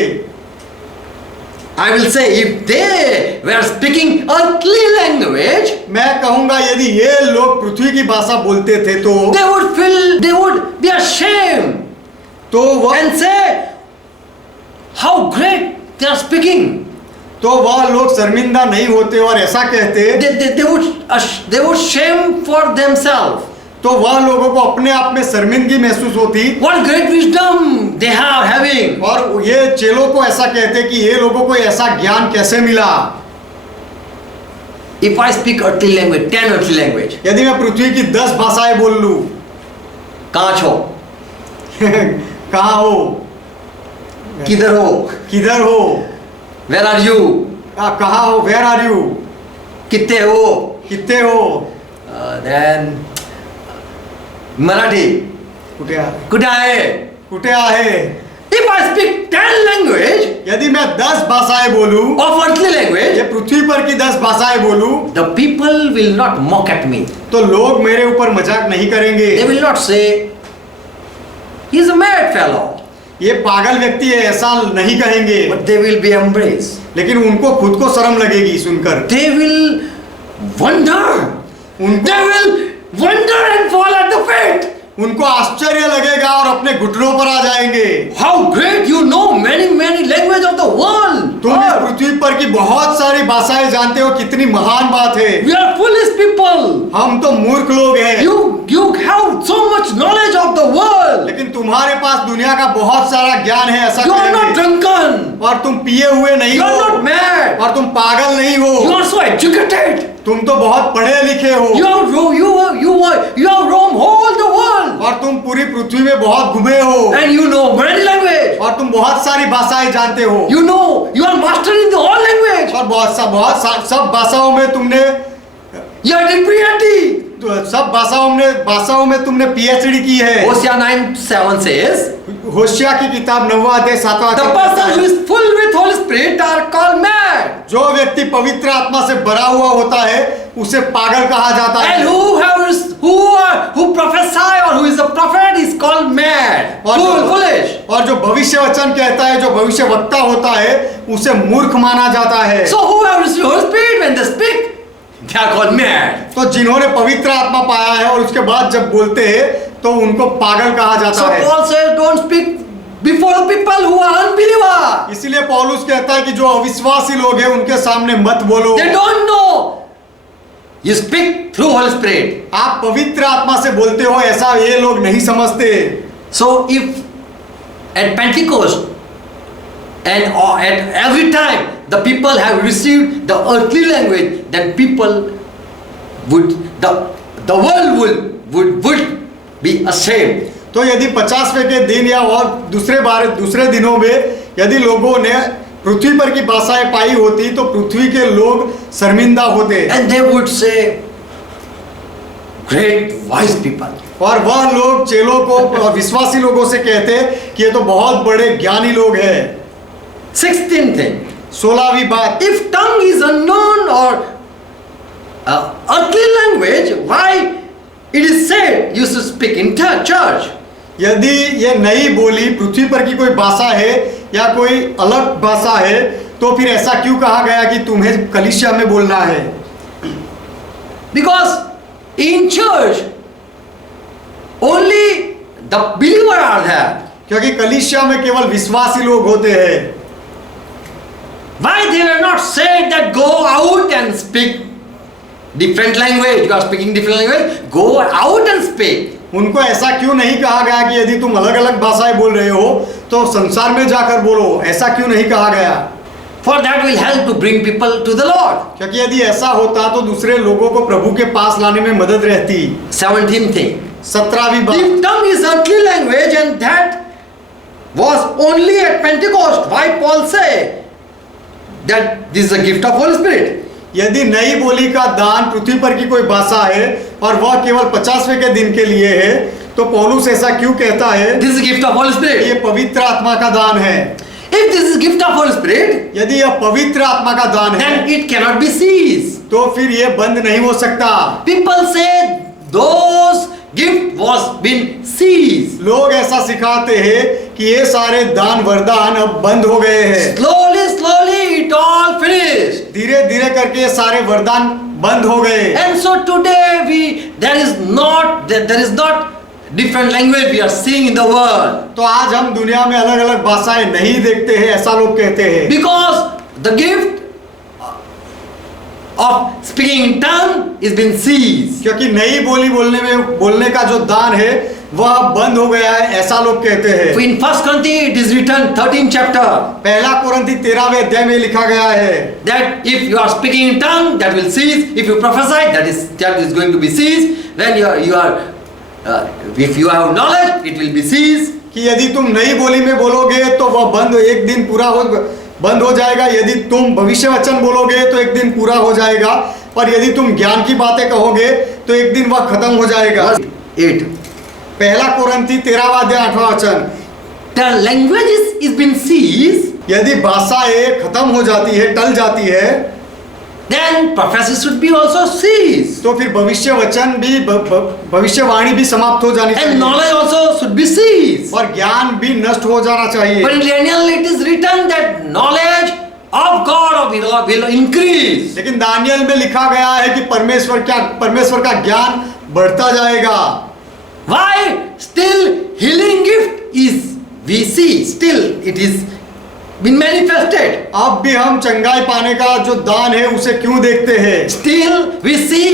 I will say, if they were speaking earthly language, मैं कहूंगा यदि ये लोग पृथ्वी की भाषा बोलते थे तो they would be ashamed तो वह and say, how great they are speaking. तो वह लोग शर्मिंदा नहीं होते और ऐसा कहते They would shame for themselves. तो वह लोगों को अपने आप में शर्मिंदगी महसूस होती What great wisdom they are having. और ये चेलों को ऐसा कहते कि ये लोगों को ऐसा ज्ञान कैसे मिला। If I speak earthly language, 10 earthly language, यदि मैं पृथ्वी की 10 भाषाएं बोल लूं, कहाँ छो, कहाँ हो, किधर हो, किधर हो, where are you, कहाँ हो, वेयर आर यू, कितने हो, कितने हो, then मराठी, कुठे आहे, कुठे आहे. कुठे आहे। If I speak 10 language यदि मैं 10 भाषाएं बोलूं, of earthly language, ये पृथ्वी पर की 10 भाषाएं बोलूं, the people will not mock at me. तो लोग मेरे ऊपर मजाक नहीं करेंगे। They will not say, he is a mad fellow. ये पागल व्यक्ति है ऐसा नहीं कहेंगे, But they will be embraced. लेकिन उनको खुद को शर्म लगेगी सुनकर। They will wonder. They will wonder and fall at the feet. उनको आश्चर्य लगेगा और अपने घुटनों पर आ जाएंगे। How great you know many languages of the world. तुम इस पृथ्वी पर की बहुत सारी भाषाएं जानते हो, कितनी महान बात है। We are foolish people. हम तो मूर्ख लोग हैं। You have so much knowledge of the world. लेकिन तुम्हारे पास दुनिया का बहुत सारा ज्ञान है ऐसा You are not कहेंगे। drunken. और तुम पिए हुए नहीं You are हो not mad. और तुम पागल नहीं You हो, are so educated. तुम तो बहुत पढ़े लिखे हो You have roamed all the world. और तुम पूरी पृथ्वी में बहुत घूमे हो And you know many language. और तुम बहुत सारी भाषाएं जानते हो You know you are master in the all language. और सब भाषाओं में तुमने You are in PhD. सब भाषाओं में तुमने पीएचडी की है। Hosea 9:7 says, होशिया की किताब 9वां अध्याय 7वां the person who is full with Holy Spirit are called mad. जो व्यक्ति पवित्र आत्मा से भरा हुआ होता है उसे पागल कहा जाता है। And who prophesy or who is a prophet is called mad. Foolish. और जो भविष्य वचन कहता है, जो भविष्य वक्ता होता है, उसे मूर्ख माना जाता है। So who have received Holy Spirit when they speak, they are called mad. तो जिन्होंने पवित्र आत्मा पाया है और उसके बाद जब बोलते हैं तो उनको पागल कहा जाता So है। Paul says, don't speak before the people who are unbeliever. इसीलिए पौलुस कहता है कि जो अविश्वासी लोग हैं उनके सामने मत बोलो। They don't know. You speak through Holy Spirit. आप पवित्र आत्मा से बोलते हो ऐसा ये लोग नहीं समझते। So if at Pentecost and at every time the people have received the earthly language, then people the world would be ashamed. तो यदि 50वें के दिन या और दूसरे दिनों में यदि लोगों ने पृथ्वी पर की भाषाएं पाई होती तो पृथ्वी के लोग शर्मिंदा होते And they would say, great wise people. और वह लोग चेलों को और विश्वासी लोगों से कहते कि ये तो बहुत बड़े ज्ञानी लोग हैं। 16th thing. 16वीं बात, If tongue is unknown or earthly language, why it is said you should speak in church? यदि ये नई बोली पृथ्वी पर की कोई भाषा है या कोई अलग भाषा है तो फिर ऐसा क्यों कहा गया कि तुम्हें कलीसिया में बोलना है? Because in church only the believer are there. क्योंकि कलीसिया में केवल विश्वासी लोग होते हैं। Why they were not said that go out and speak different language? You are speaking different language. Go out and speak. उनको ऐसा क्यों नहीं कहा गया कि यदि तुम अलग अलग भाषाएं बोल रहे हो तो संसार में जाकर बोलो? ऐसा क्यों नहीं कहा गया? For that will help to bring people to the Lord. क्योंकि यदि ऐसा होता तो दूसरे लोगों को प्रभु के पास लाने में मदद रहती। 17th thing. 17वीं बात, If tongue is earthly language and that was only at Pentecost, why Paul say that this is a gift of Holy Spirit? यदि नई बोली का दान पृथ्वी पर की कोई भाषा है और वह केवल 50वें के दिन के लिए है तो पौलुस ऐसा क्यों कहता है? This is a gift of Holy ये Spirit. पवित्र आत्मा का दान है। If this is gift of Holy Spirit, यदि यह पवित्र आत्मा का दान है then it cannot be seized. तो फिर ये बंद नहीं हो सकता। People say those gift was been seized. लोग ऐसा सिखाते हैं कि ये सारे दान वरदान अब बंद हो गए हैं। Slowly, slowly it all finished. धीरे धीरे करके ये सारे वरदान बंद हो गए। And so today there is not different language we are seeing in the world. तो आज हम दुनिया में अलग अलग भाषाएं नहीं देखते हैं, ऐसा लोग कहते हैं। Because the gift of speaking in tongue is been seized. क्योंकि नई बोली बोलने का जो दान है वह बंद हो गया है, ऐसा लोग कहते हैं। In 1 Corinthians it is written 13th chapter पहला कुरिन्थी 13वें अध्याय में लिखा गया है that if you are speaking in tongue that will cease, if you prophesy that is going to be ceased, when if you have knowledge it will be ceased. कि यदि तुम नई बोली में बोलोगे तो वह एक दिन बंद हो जाएगा। यदि तुम भविष्य वचन बोलोगे तो एक दिन पूरा हो जाएगा, पर यदि तुम ज्ञान की बातें कहोगे तो एक दिन वह खत्म हो जाएगा। 8 पहला कुरिन्थी 13वां अध्याय 8वां वचन। The language is been seized, यदि भाषाएं खत्म हो जाती है, टल जाती है, then prophecy should be also ceased, तो फिर भविष्य वचन भी भविष्यवाणी भी समाप्त हो जानी and चाहिए knowledge also should be ceased. और ज्ञान भी नष्ट हो जाना चाहिए। But in Daniel it is written that knowledge of God will increase. लेकिन दानियल में लिखा गया है कि परमेश्वर का ज्ञान बढ़ता जाएगा। Why? Still healing gift is we see, still it is been manifested. अब भी हम चंगाई पाने का जो दान है उसे क्यों देखते हैं? Still we see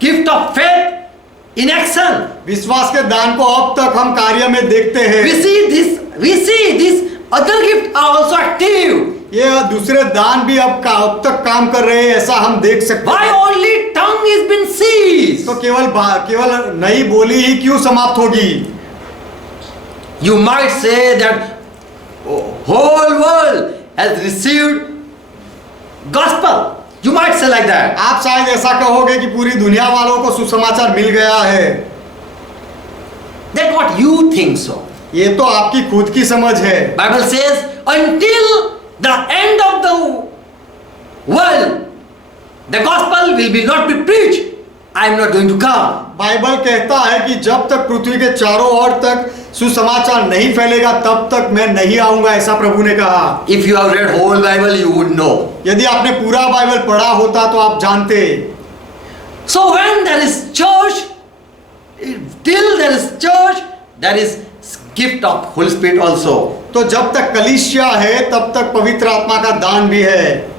gift of faith in action. विश्वास के दान को अब तक हम कार्य में देखते हैं। We see this other gift are also active. ये दूसरे दान भी अब तक काम कर रहे हैं, ऐसा हम देख सकते Why हैं। only tongue is been seized? तो केवल नई बोली ही क्यों समाप्त होगी? You might say that whole world has received gospel. You might say like that. आप शायद ऐसा कहोगे कि पूरी दुनिया वालों को सुसमाचार मिल गया है। That's what you think so. ये तो आपकी खुद की समझ है। Bible says until the end of the world the gospel will be not be preached, I am not going to come. Bible कहता है कि जब तक पृथ्वी के चारों ओर तक सुसमाचार नहीं फैलेगा तब तक मैं नहीं आऊंगा, ऐसा प्रभु ने कहा। If you have read whole Bible you would know. यदि आपने पूरा बाइबल पढ़ा होता तो आप जानते। So when there is church, till there is church, there is gift of Holy Spirit also. तो जब तक कलीसिया है तब तक पवित्र आत्मा का दान भी है।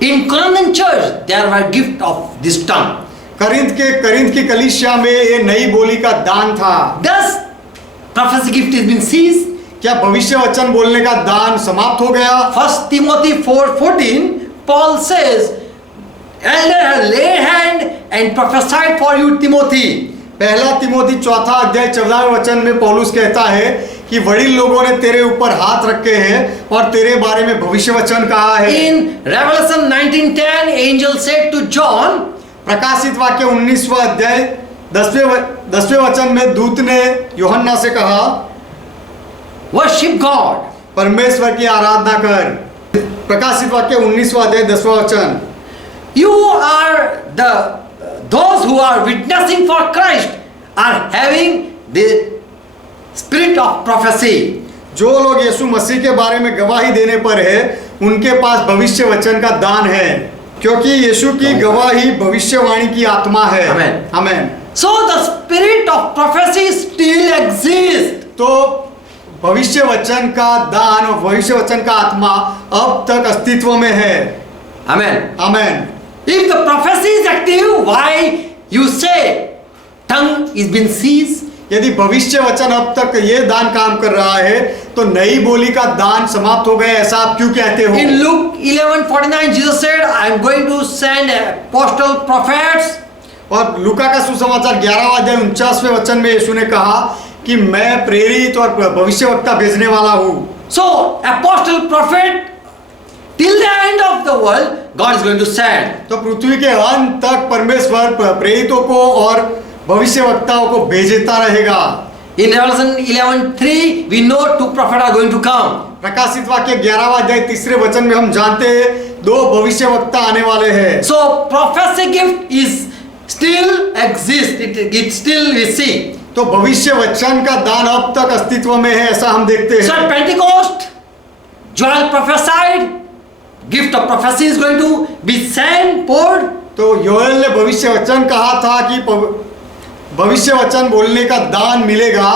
In Corinthian church there were gift of this tongue. करिन्थ की कलीसिया में ये नई बोली का दान था। Thus prophecy gift has been seized. क्या भविष्य वचन बोलने का दान समाप्त हो गया? 1 Timothy 4:14 Paul says, elder have laid hand and prophesied for you, Timothy. पहला तिमोथी 4 अध्याय 14वें वचन में पौलुस कहता है कि वडील लोगों ने तेरे ऊपर हाथ रखे हैं और तेरे बारे में भविष्य वचन कहा है। In Revelation 19:10 angel said to John, प्रकाशित वाक्य 19वां अध्याय 10वें वचन में दूत ने यूहन्ना से कहा, worship God. परमेश्वर की आराधना कर। प्रकाशित वाक्य 19वां अध्याय 10वां वचन। You are those who are witnessing for Christ are having the spirit of prophecy. जो लोग यीशु मसीह के बारे में गवाही देने पर है उनके पास भविष्य वचन का दान है, क्योंकि यीशु की गवाही भविष्यवाणी की आत्मा है। आमेन। आमेन। So the spirit of prophecy still exists. तो भविष्य वचन का दान और भविष्य वचन का आत्मा अब तक अस्तित्व में है। Amen. Amen. If the prophecy is active, why you say tongue is been seized? यदि भविष्य वचन अब तक ये दान काम कर रहा है तो नई बोली का दान समाप्त हो गया, ऐसा आप क्यों कहते हो? In Luke 11:49 Jesus said, I am going to send apostle prophets. और लूका का सुसमाचार 11वां अध्याय 49वें वचन में यीशु ने कहा कि मैं प्रेरित और भविष्यवक्ता भेजने वाला हूँ। So apostle prophet till the end of the world God is going to send. तो पृथ्वी के अंत तक परमेश्वर प्रेरितों को और भविष्यवक्ताओं को भेजता रहेगा। In Revelation 11:3, we know two prophets are going to come. प्रकाशित वाक्य 11वां अध्याय तीसरे वचन में हम जानते हैं दो भविष्यवक्ता आने वाले हैं। So prophecy gift is still exist. It still we see. तो भविष्य वचन का दान अब तक अस्तित्व में है, ऐसा हम देखते So हैं। at Pentecost, Joel prophesied, gift of prophecy is going to be sent, poured. तो योएल ने भविष्य वचन कहा था कि भविष्य वचन बोलने का दान मिलेगा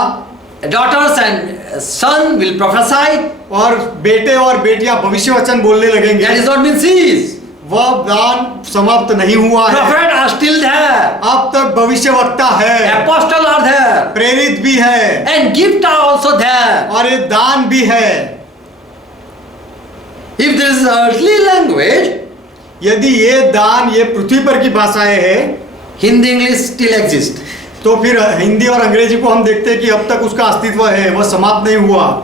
Daughters and son will prophesy. और बेटे और बेटियां भविष्य वचन बोलने लगेंगे। That is not been ceased. वह दान समाप्त नहीं हुआ है, Prophets are still there. अब तक भविष्यवक्ता है, Apostles are there. प्रेरित भी है And gifts are also there. और ये दान भी है। If there is earthly language, यदि ये दान ये पृथ्वी पर की भाषाएं हैं Hindi, English still exist. तो फिर हिंदी और अंग्रेजी को हम देखते हैं कि अब तक उसका अस्तित्व है, वह समाप्त नहीं हुआ।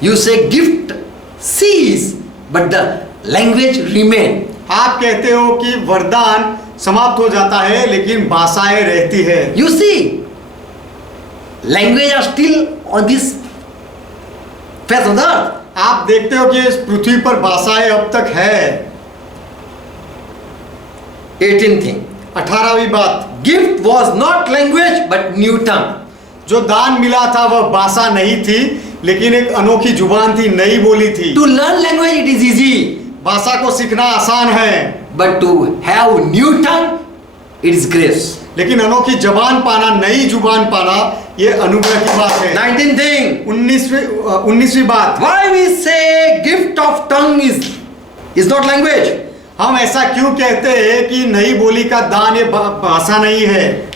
You say gift cease, but the language remain. आप कहते हो कि वरदान समाप्त हो जाता है लेकिन भाषाएं रहती है। You see, language are still on this face of the earth. आप देखते हो कि इस पृथ्वी पर भाषाएं अब तक है। 18th thing. 18वीं बात, Gift was not language but new tongue. जो दान मिला था वह भाषा नहीं थी लेकिन एक अनोखी जुबान थी, नई बोली थी। To learn language it is easy, भाषा को सीखना आसान है but to have new tongue it is grace. लेकिन अनोखी जबान पाना, नई जुबान पाना, ये अनुग्रह की बात है। 19th thing. 19वीं बात, Why we say gift of tongue is not language? हम ऐसा क्यों कहते हैं कि नई बोली का दान ये भाषा नहीं है?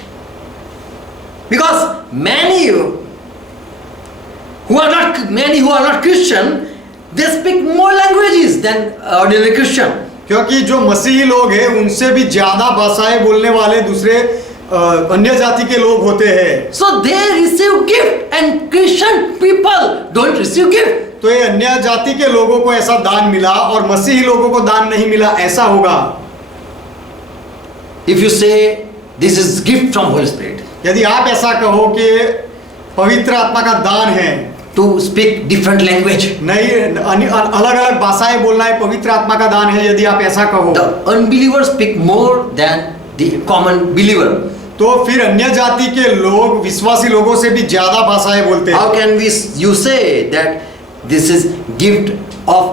Because many who are not Christian, they speak more languages than ordinary Christian. क्योंकि जो मसीही लोग हैं उनसे भी ज्यादा भाषाएं बोलने वाले दूसरे अन्य जाति के लोग होते हैं। So they receive gift and Christian people don't receive gift. तो ये अन्य जाति के लोगों को ऐसा दान मिला और मसीही लोगों को दान नहीं मिला, ऐसा होगा। If you say this is gift from Holy Spirit, यदि आप ऐसा कहो कि पवित्र आत्मा का दान है, to speak different language, नई अलग अलग भाषाएं बोलना है पवित्र आत्मा का दान है, यदि आप ऐसा कहो, the unbelievers speak more than the common believer. तो फिर अन्य जाति के लोग विश्वासी लोगों से भी ज्यादा भाषाएं बोलते हैं। How can you say that this is gift of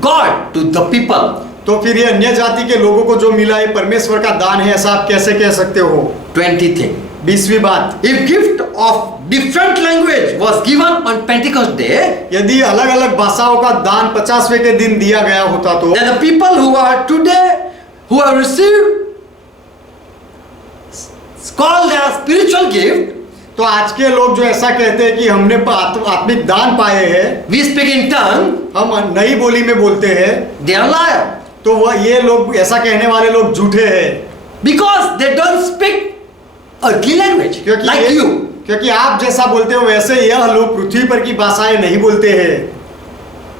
God to the people? तो फिर ये अन्य जाति के लोगों को जो मिला है परमेश्वर का दान है, ऐसा आप कैसे कह सकते हो? 20th thing. 20वीं बात, If gift of different language was given on Pentecost day, यदि अलग अलग भाषाओं का दान 50वें के दिन दिया गया होता तो then the people who are today who have received called as spiritual gift, तो आज के लोग जो ऐसा कहते हैं कि हमने आत्मिक दान पाए हैं, we speak in tongue, हम नई बोली में बोलते हैं, they are liar तो वह ये लोग ऐसा कहने वाले लोग झूठे हैं। because they don't speak earthly language like you. क्योंकि आप जैसा बोलते हो वैसे यह लोग पृथ्वी पर की भाषाएं नहीं बोलते हैं।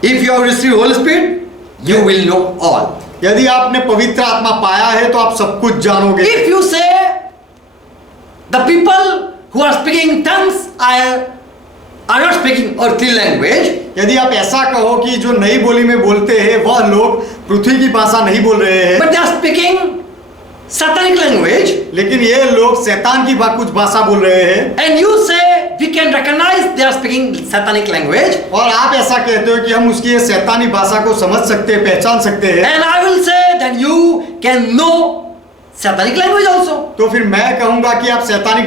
If you have received Holy Spirit, you will know all. यदि आपने पवित्र आत्मा पाया है तो आप सब कुछ जानोगे। If you say the people who are speaking tongues are not speaking earthly language, यदि आप ऐसा कहो कि जो नई बोली में बोलते हैं वह लोग पृथ्वी की भाषा नहीं बोल रहे हैं, but they are speaking satanic language, लेकिन ये लोग शैतान की कुछ भाषा बोल रहे हैं, and you say we can recognize they are speaking satanic language, और आप ऐसा कहते हो कि हम उसकी ये शैतानी भाषा को समझ सकते हैं, पहचान सकते हैं, and I will say then you can know satanic language also, तो फिर मैं कहूंगा कि आप शैतान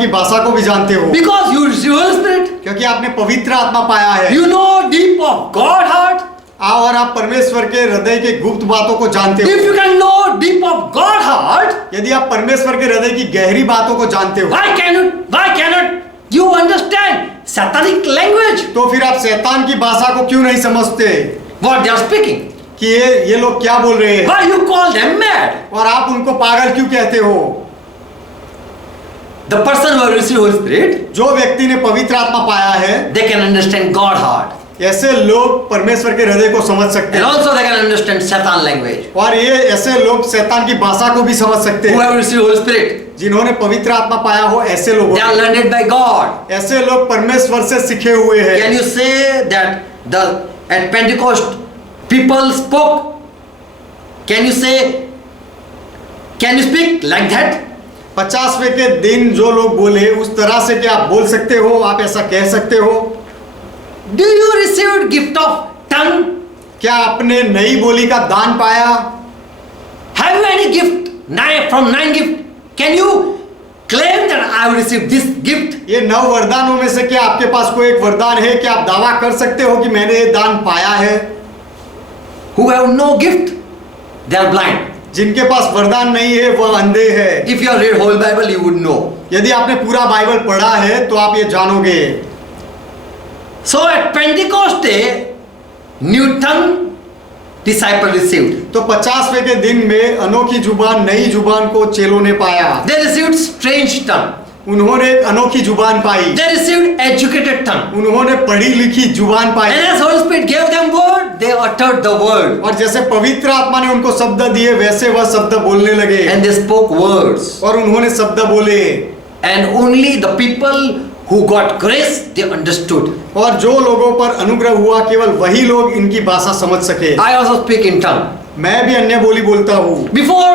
की भाषा को भी जानते हो, because you receive Holy Spirit, क्योंकि आपने पवित्र आत्मा पाया है, you know deep of God heart. और आप परमेश्वर के हृदय के गुप्त बातों को जानते If हो। you can know deep of God heart, यदि आप परमेश्वर के हृदय की गहरी बातों को जानते हो, why cannot you understand satanic language? तो फिर आप शैतान की भाषा को क्यों नहीं समझते What they are speaking? कि ये लोग क्या बोल रहे हैं, Why you call them mad? और आप उनको पागल क्यों कहते हो? The person who has received Holy Spirit, जो व्यक्ति ने पवित्र आत्मा पाया है they can understand God heart. ऐसे लोग परमेश्वर के हृदय को समझ सकते And हैं also they can understand Satan language. और ये ऐसे लोग शैतान की भाषा को भी समझ सकते Who हैं have received Holy Spirit. जिन्होंने पवित्र आत्मा पाया हो ऐसे लोग They are learned by God. ऐसे लोग परमेश्वर से सीखे हुए Can हैं you say that at Pentecost people spoke? Can you speak like that? 50वें के दिन जो लोग बोले उस तरह से क्या आप बोल सकते हो आप ऐसा कह सकते हो Do you receive gift of tongue? क्या आपने नई बोली का दान पाया Have you any gift from 9 gift? Can you claim that I have received this gift? ये 9 वरदानों में से क्या आपके पास कोई एक वरदान है क्या आप दावा कर सकते हो कि मैंने ये दान पाया है Who have no gift, they are blind. जिनके पास वरदान नहीं है वह अंधे हैं If you have read whole Bible, you would know. यदि आपने पूरा बाइबल पढ़ा है तो आप ये जानोगे So at Pentecost day, new tongue disciple received. तो 50वें के दिन में अनोखी जुबान नई जुबान को चेलों ने पाया They received strange tongue. उन्होंने एक अनोखी जुबान पाई They received educated tongue. उन्होंने पढ़ी लिखी जुबान पाई And as Holy Spirit gave them word, they uttered the word. और जैसे पवित्र आत्मा ने उनको शब्द दिए वैसे वह शब्द बोलने लगे And they spoke words. और उन्होंने शब्द बोले And only the people who got grace, they understood. और जो लोगों पर अनुग्रह हुआ केवल वही लोग इनकी भाषा समझ सके I also speak in tongue. मैं भी अन्य बोली बोलता हूँ Before,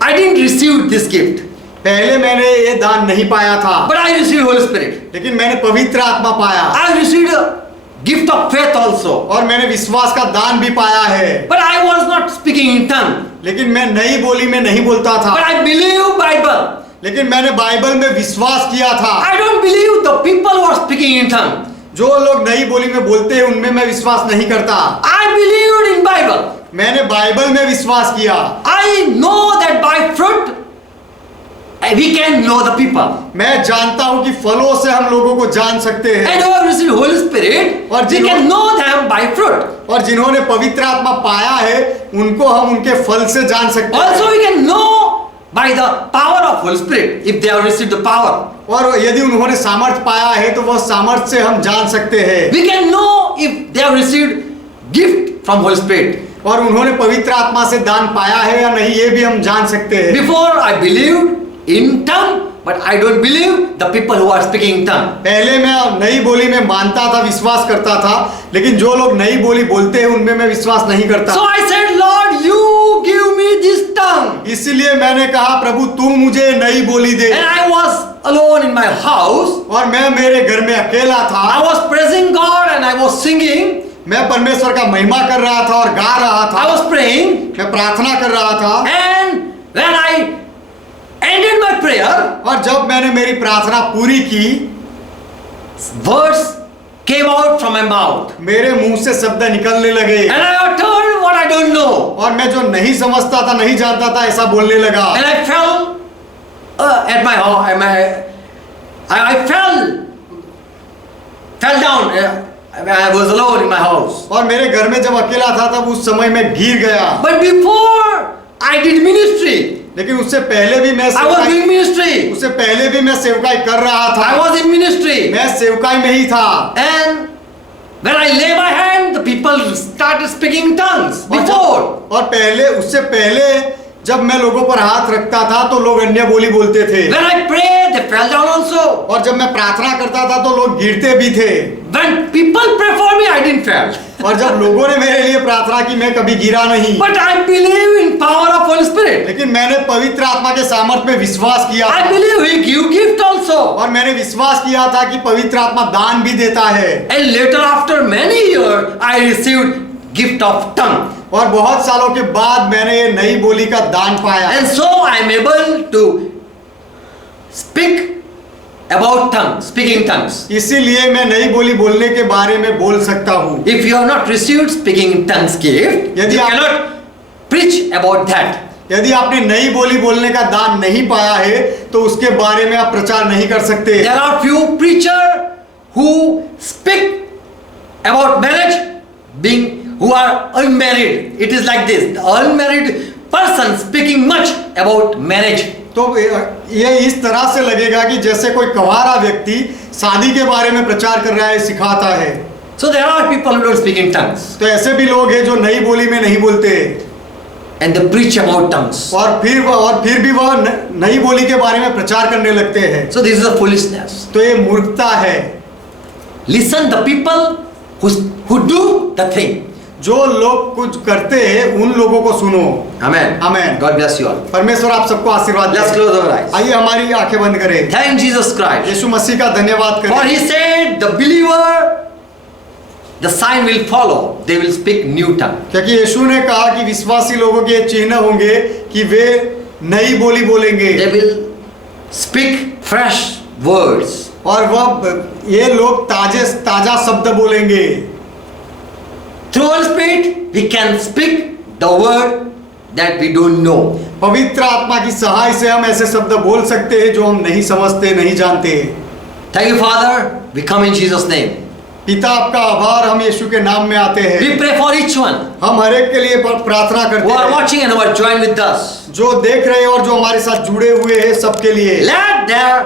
I didn't receive this gift, पहले मैंने ये दान नहीं पाया था but I received Holy Spirit. लेकिन मैंने पवित्र आत्मा पाया I received a gift of faith also. और मैंने विश्वास का दान भी पाया है But I was not speaking in tongue. लेकिन मैं नई बोली में नहीं बोलता था But I believe Bible. लेकिन मैंने बाइबल में विश्वास किया था I don't believe the people who are speaking in tongue. जो लोग नई बोली में बोलते हैं उनमें मैं विश्वास नहीं करता I believed in Bible. मैंने बाइबल में विश्वास किया I know that by fruit we can know the people. मैं जानता हूं कि फलों से हम लोगों को जान सकते हैं And who have received Holy Spirit, और we can know them by fruit. और जिन्होंने पवित्र आत्मा पाया है उनको हम उनके फल से जान सकते हैं Also we can know by the power of Holy Spirit if they have received the power. और यदि उन्होंने सामर्थ पाया है तो वह सामर्थ से हम जान सकते हैं We can know if they have received gift from Holy Spirit. और उन्होंने पवित्र आत्मा से दान पाया है या नहीं ये भी हम जान सकते हैं Before I believed in tongue, but I don't believe the people who are speaking in tongue. पहले मैं नई बोली में मानता था विश्वास करता था लेकिन जो लोग नई बोली बोलते हैं उनमें मैं विश्वास नहीं करता So I said, Lord, you give me this tongue. इसीलिए मैंने कहा प्रभु तू मुझे नई बोली दे And I was alone in my house. और मैं मेरे घर में अकेला था I was praising God and I was singing. मैं परमेश्वर का महिमा कर रहा था और गा रहा था I was praying. मैं प्रार्थना कर रहा था And when I ended my prayer, और जब मैंने मेरी प्रार्थना पूरी की words came out from my mouth. मेरे मुंह से शब्द निकलने लगे And I uttered what I don't know. और मैं जो नहीं समझता था नहीं जानता था ऐसा बोलने लगा And I fell at my house. I fell down. I was alone in my house. और मेरे घर में जब अकेला था तब उस समय मैं गिर गया But before I did ministry, लेकिन उससे पहले भी मैं I was doing ministry. उससे पहले भी मैं सेवकाई कर रहा था I was in ministry. मैं सेवकाई में ही था And when I lay my hand, the people started speaking in tongues. Before. और पहले उससे पहले जब मैं लोगों पर हाथ रखता था तो लोग अन्य बोली बोलते थे When I prayed, they fell down also. और जब मैं प्रार्थना करता था तो लोग गिरते भी थे When people pray for me, I didn't fall. और जब लोगों ने मेरे लिए प्रार्थना की मैं कभी गिरा नहीं But I believe in power of Holy Spirit. लेकिन मैंने पवित्र आत्मा के सामर्थ्य में विश्वास किया I believe He give gift also. और मैंने विश्वास किया था कि पवित्र आत्मा दान भी देता है And later, after many years, I received gift of tongue. और बहुत सालों के बाद मैंने ये नई बोली का दान पाया And so I am able to speak about tongue, speaking tongues. इसीलिए मैं नई बोली बोलने के बारे में बोल सकता हूँ If you have not received speaking in tongues gift, यदि you आप- cannot preach about that. यदि आपने नई बोली बोलने का दान नहीं पाया है तो उसके बारे में आप प्रचार नहीं कर सकते There are few preachers who speak about marriage being who are unmarried. It is like this: the unmarried person speaking much about marriage. तो ये इस तरह से लगेगा कि जैसे कोई कंवारा व्यक्ति शादी के बारे में प्रचार कर रहा है, सिखाता है। So there are people who don't speak in tongues तो ऐसे भी लोग हैं जो नई बोली में नहीं बोलते and they preach about tongues. और फिर भी वह नई बोली के बारे में प्रचार करने लगते हैं। So this is a foolishness. तो ये मूर्खता है। Listen the people who do the thing. जो लोग कुछ करते हैं उन लोगों को सुनो। Amen. Amen. God bless you all. परमेश्वर आप सबको आशीर्वाद दे। Let's close our eyes. आइए हमारी आंखें बंद करें। Thank Jesus Christ. यीशु मसीह का धन्यवाद For करें। he said, the believer, the sign will follow. They will speak new tongue. क्योंकि यीशु ने कहा कि विश्वासी लोगों के चिन्ह होंगे कि वे नई बोली बोलेंगे They will speak fresh words. और वह ये लोग ताजा शब्द बोलेंगे। Through Holy Spirit, we can speak the word that we don't know. पवित्र आत्मा की सहाय से हम ऐसे शब्द बोल सकते हैं जो हम नहीं समझते, नहीं जानते। Thank you, Father. We come in Jesus' name. पिता आपका आभार, हम यीशु के नाम में आते हैं। We pray for each one हम हर एक के लिए प्रार्थना who करते are हैं watching and who are joined with us. जो देख रहे हैं और जो हमारे साथ जुड़े हुए हैं, सबके लिए Let their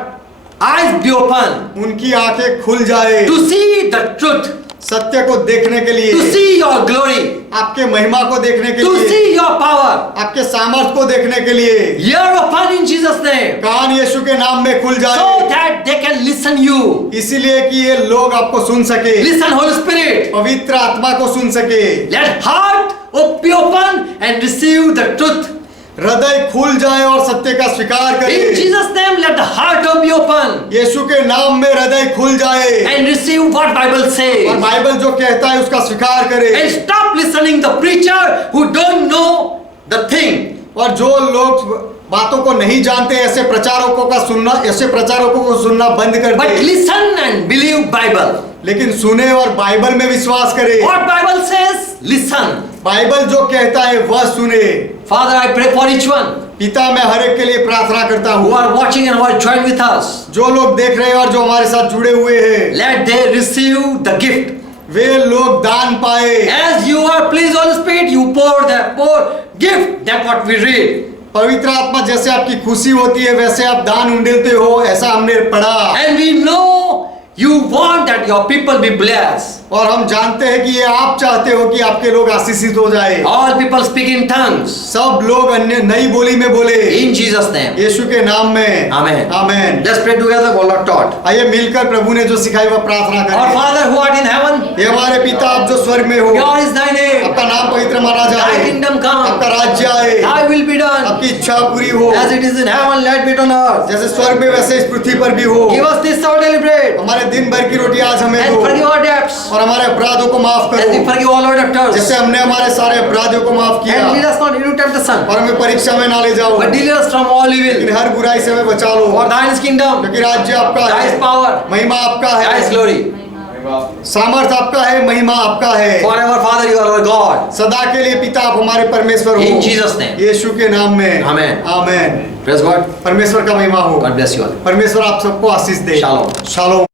eyes be open उनकी आंखें खुल जाए to see the truth, सत्य को देखने के लिए, to see your glory, आपके महिमा को देखने के to लिए, see your power. आपके सामर्थ को देखने के लिए। Ear open in Jesus' name, कान यीशु के नाम में खुल so जाए that they can listen you. इसीलिए कि ये लोग आपको सुन सके, Listen, Holy Spirit. पवित्र आत्मा को सुन सके। Let heart be open and receive the truth. हृदय खुल जाए और सत्य का स्वीकार In करे। Jesus' name, let the heart be open यीशु के नाम में हृदय खुल जाए and receive what Bible और says. बाइबल जो कहता है उसका स्वीकार करे। And stop listening the preacher who don't know the thing. और जो लोग बातों को नहीं जानते, ऐसे प्रचारकों को सुनना बंद कर But they, listen and believe Bible. लेकिन सुने और बाइबल में विश्वास करे। What Bible says, listen. Bible जो कहता है वह सुने। Father, I pray for each one पिता मैं हर एक के लिए प्रार्थना करता who हूँ are watching and who are joined with us. जो लोग देख रहे हैं और जो हमारे साथ जुड़े हुए हैं, Let they receive the gift. वे लोग दान पाए। As you are pleased, Holy Spirit, you pour gift. That what we read. पवित्र आत्मा जैसे आपकी खुशी होती है वैसे आप दान उंडेलते हो, ऐसा हमने पढ़ा। And we know you want that your people be blessed. और हम जानते हैं कि ये आप चाहते हो कि आपके लोग आशीषित हो जाए। All people speak in tongues. सब लोग अन्य नई बोली में बोले In Jesus' name. यीशु के नाम में। Amen. Amen. Let's pray together, what Lord taught. आइए मिलकर प्रभु ने जो सिखाई वह प्रार्थना Our करें। Father who art in heaven, ये हमारे पिता आप जो स्वर्ग में हो, God is thy name. आपका नाम पवित्र माना Thy जाए, kingdom come. आपका राज्य आए, Thy will be done. आपकी इच्छा पूरी हो, As it is in heaven, let it be on earth. जैसे स्वर्ग में वैसे इस पृथ्वी पर भी हो। Give us this our daily bread. हमारे दिन भर की रोटी आज हमें And दो forgive our debts. और हमारे अपराधों को माफ As we करो forgive all our debtors. जैसे हमने हमारे सारे अपराधियों को माफ किया। And lead us not into temptation, और हमें परीक्षा में ना ले जाओ, but deliver us from all लेकिन evil. हर बुराई से हमें बचा लो, For thine is kingdom, क्योंकि राज्य आपका thy is है, power, महिमा आपका thy is है, glory. सामर्थ आपका है, महिमा आपका है। Forever, Father, you are our God. सदा के लिए पिता आप हमारे परमेश्वर हो। In Jesus' name. यीशु के नाम में। Amen. आमेन। Praise God. परमेश्वर का महिमा हो। God bless you all. परमेश्वर आप सबको आशीष दे। Shalom. शालोम।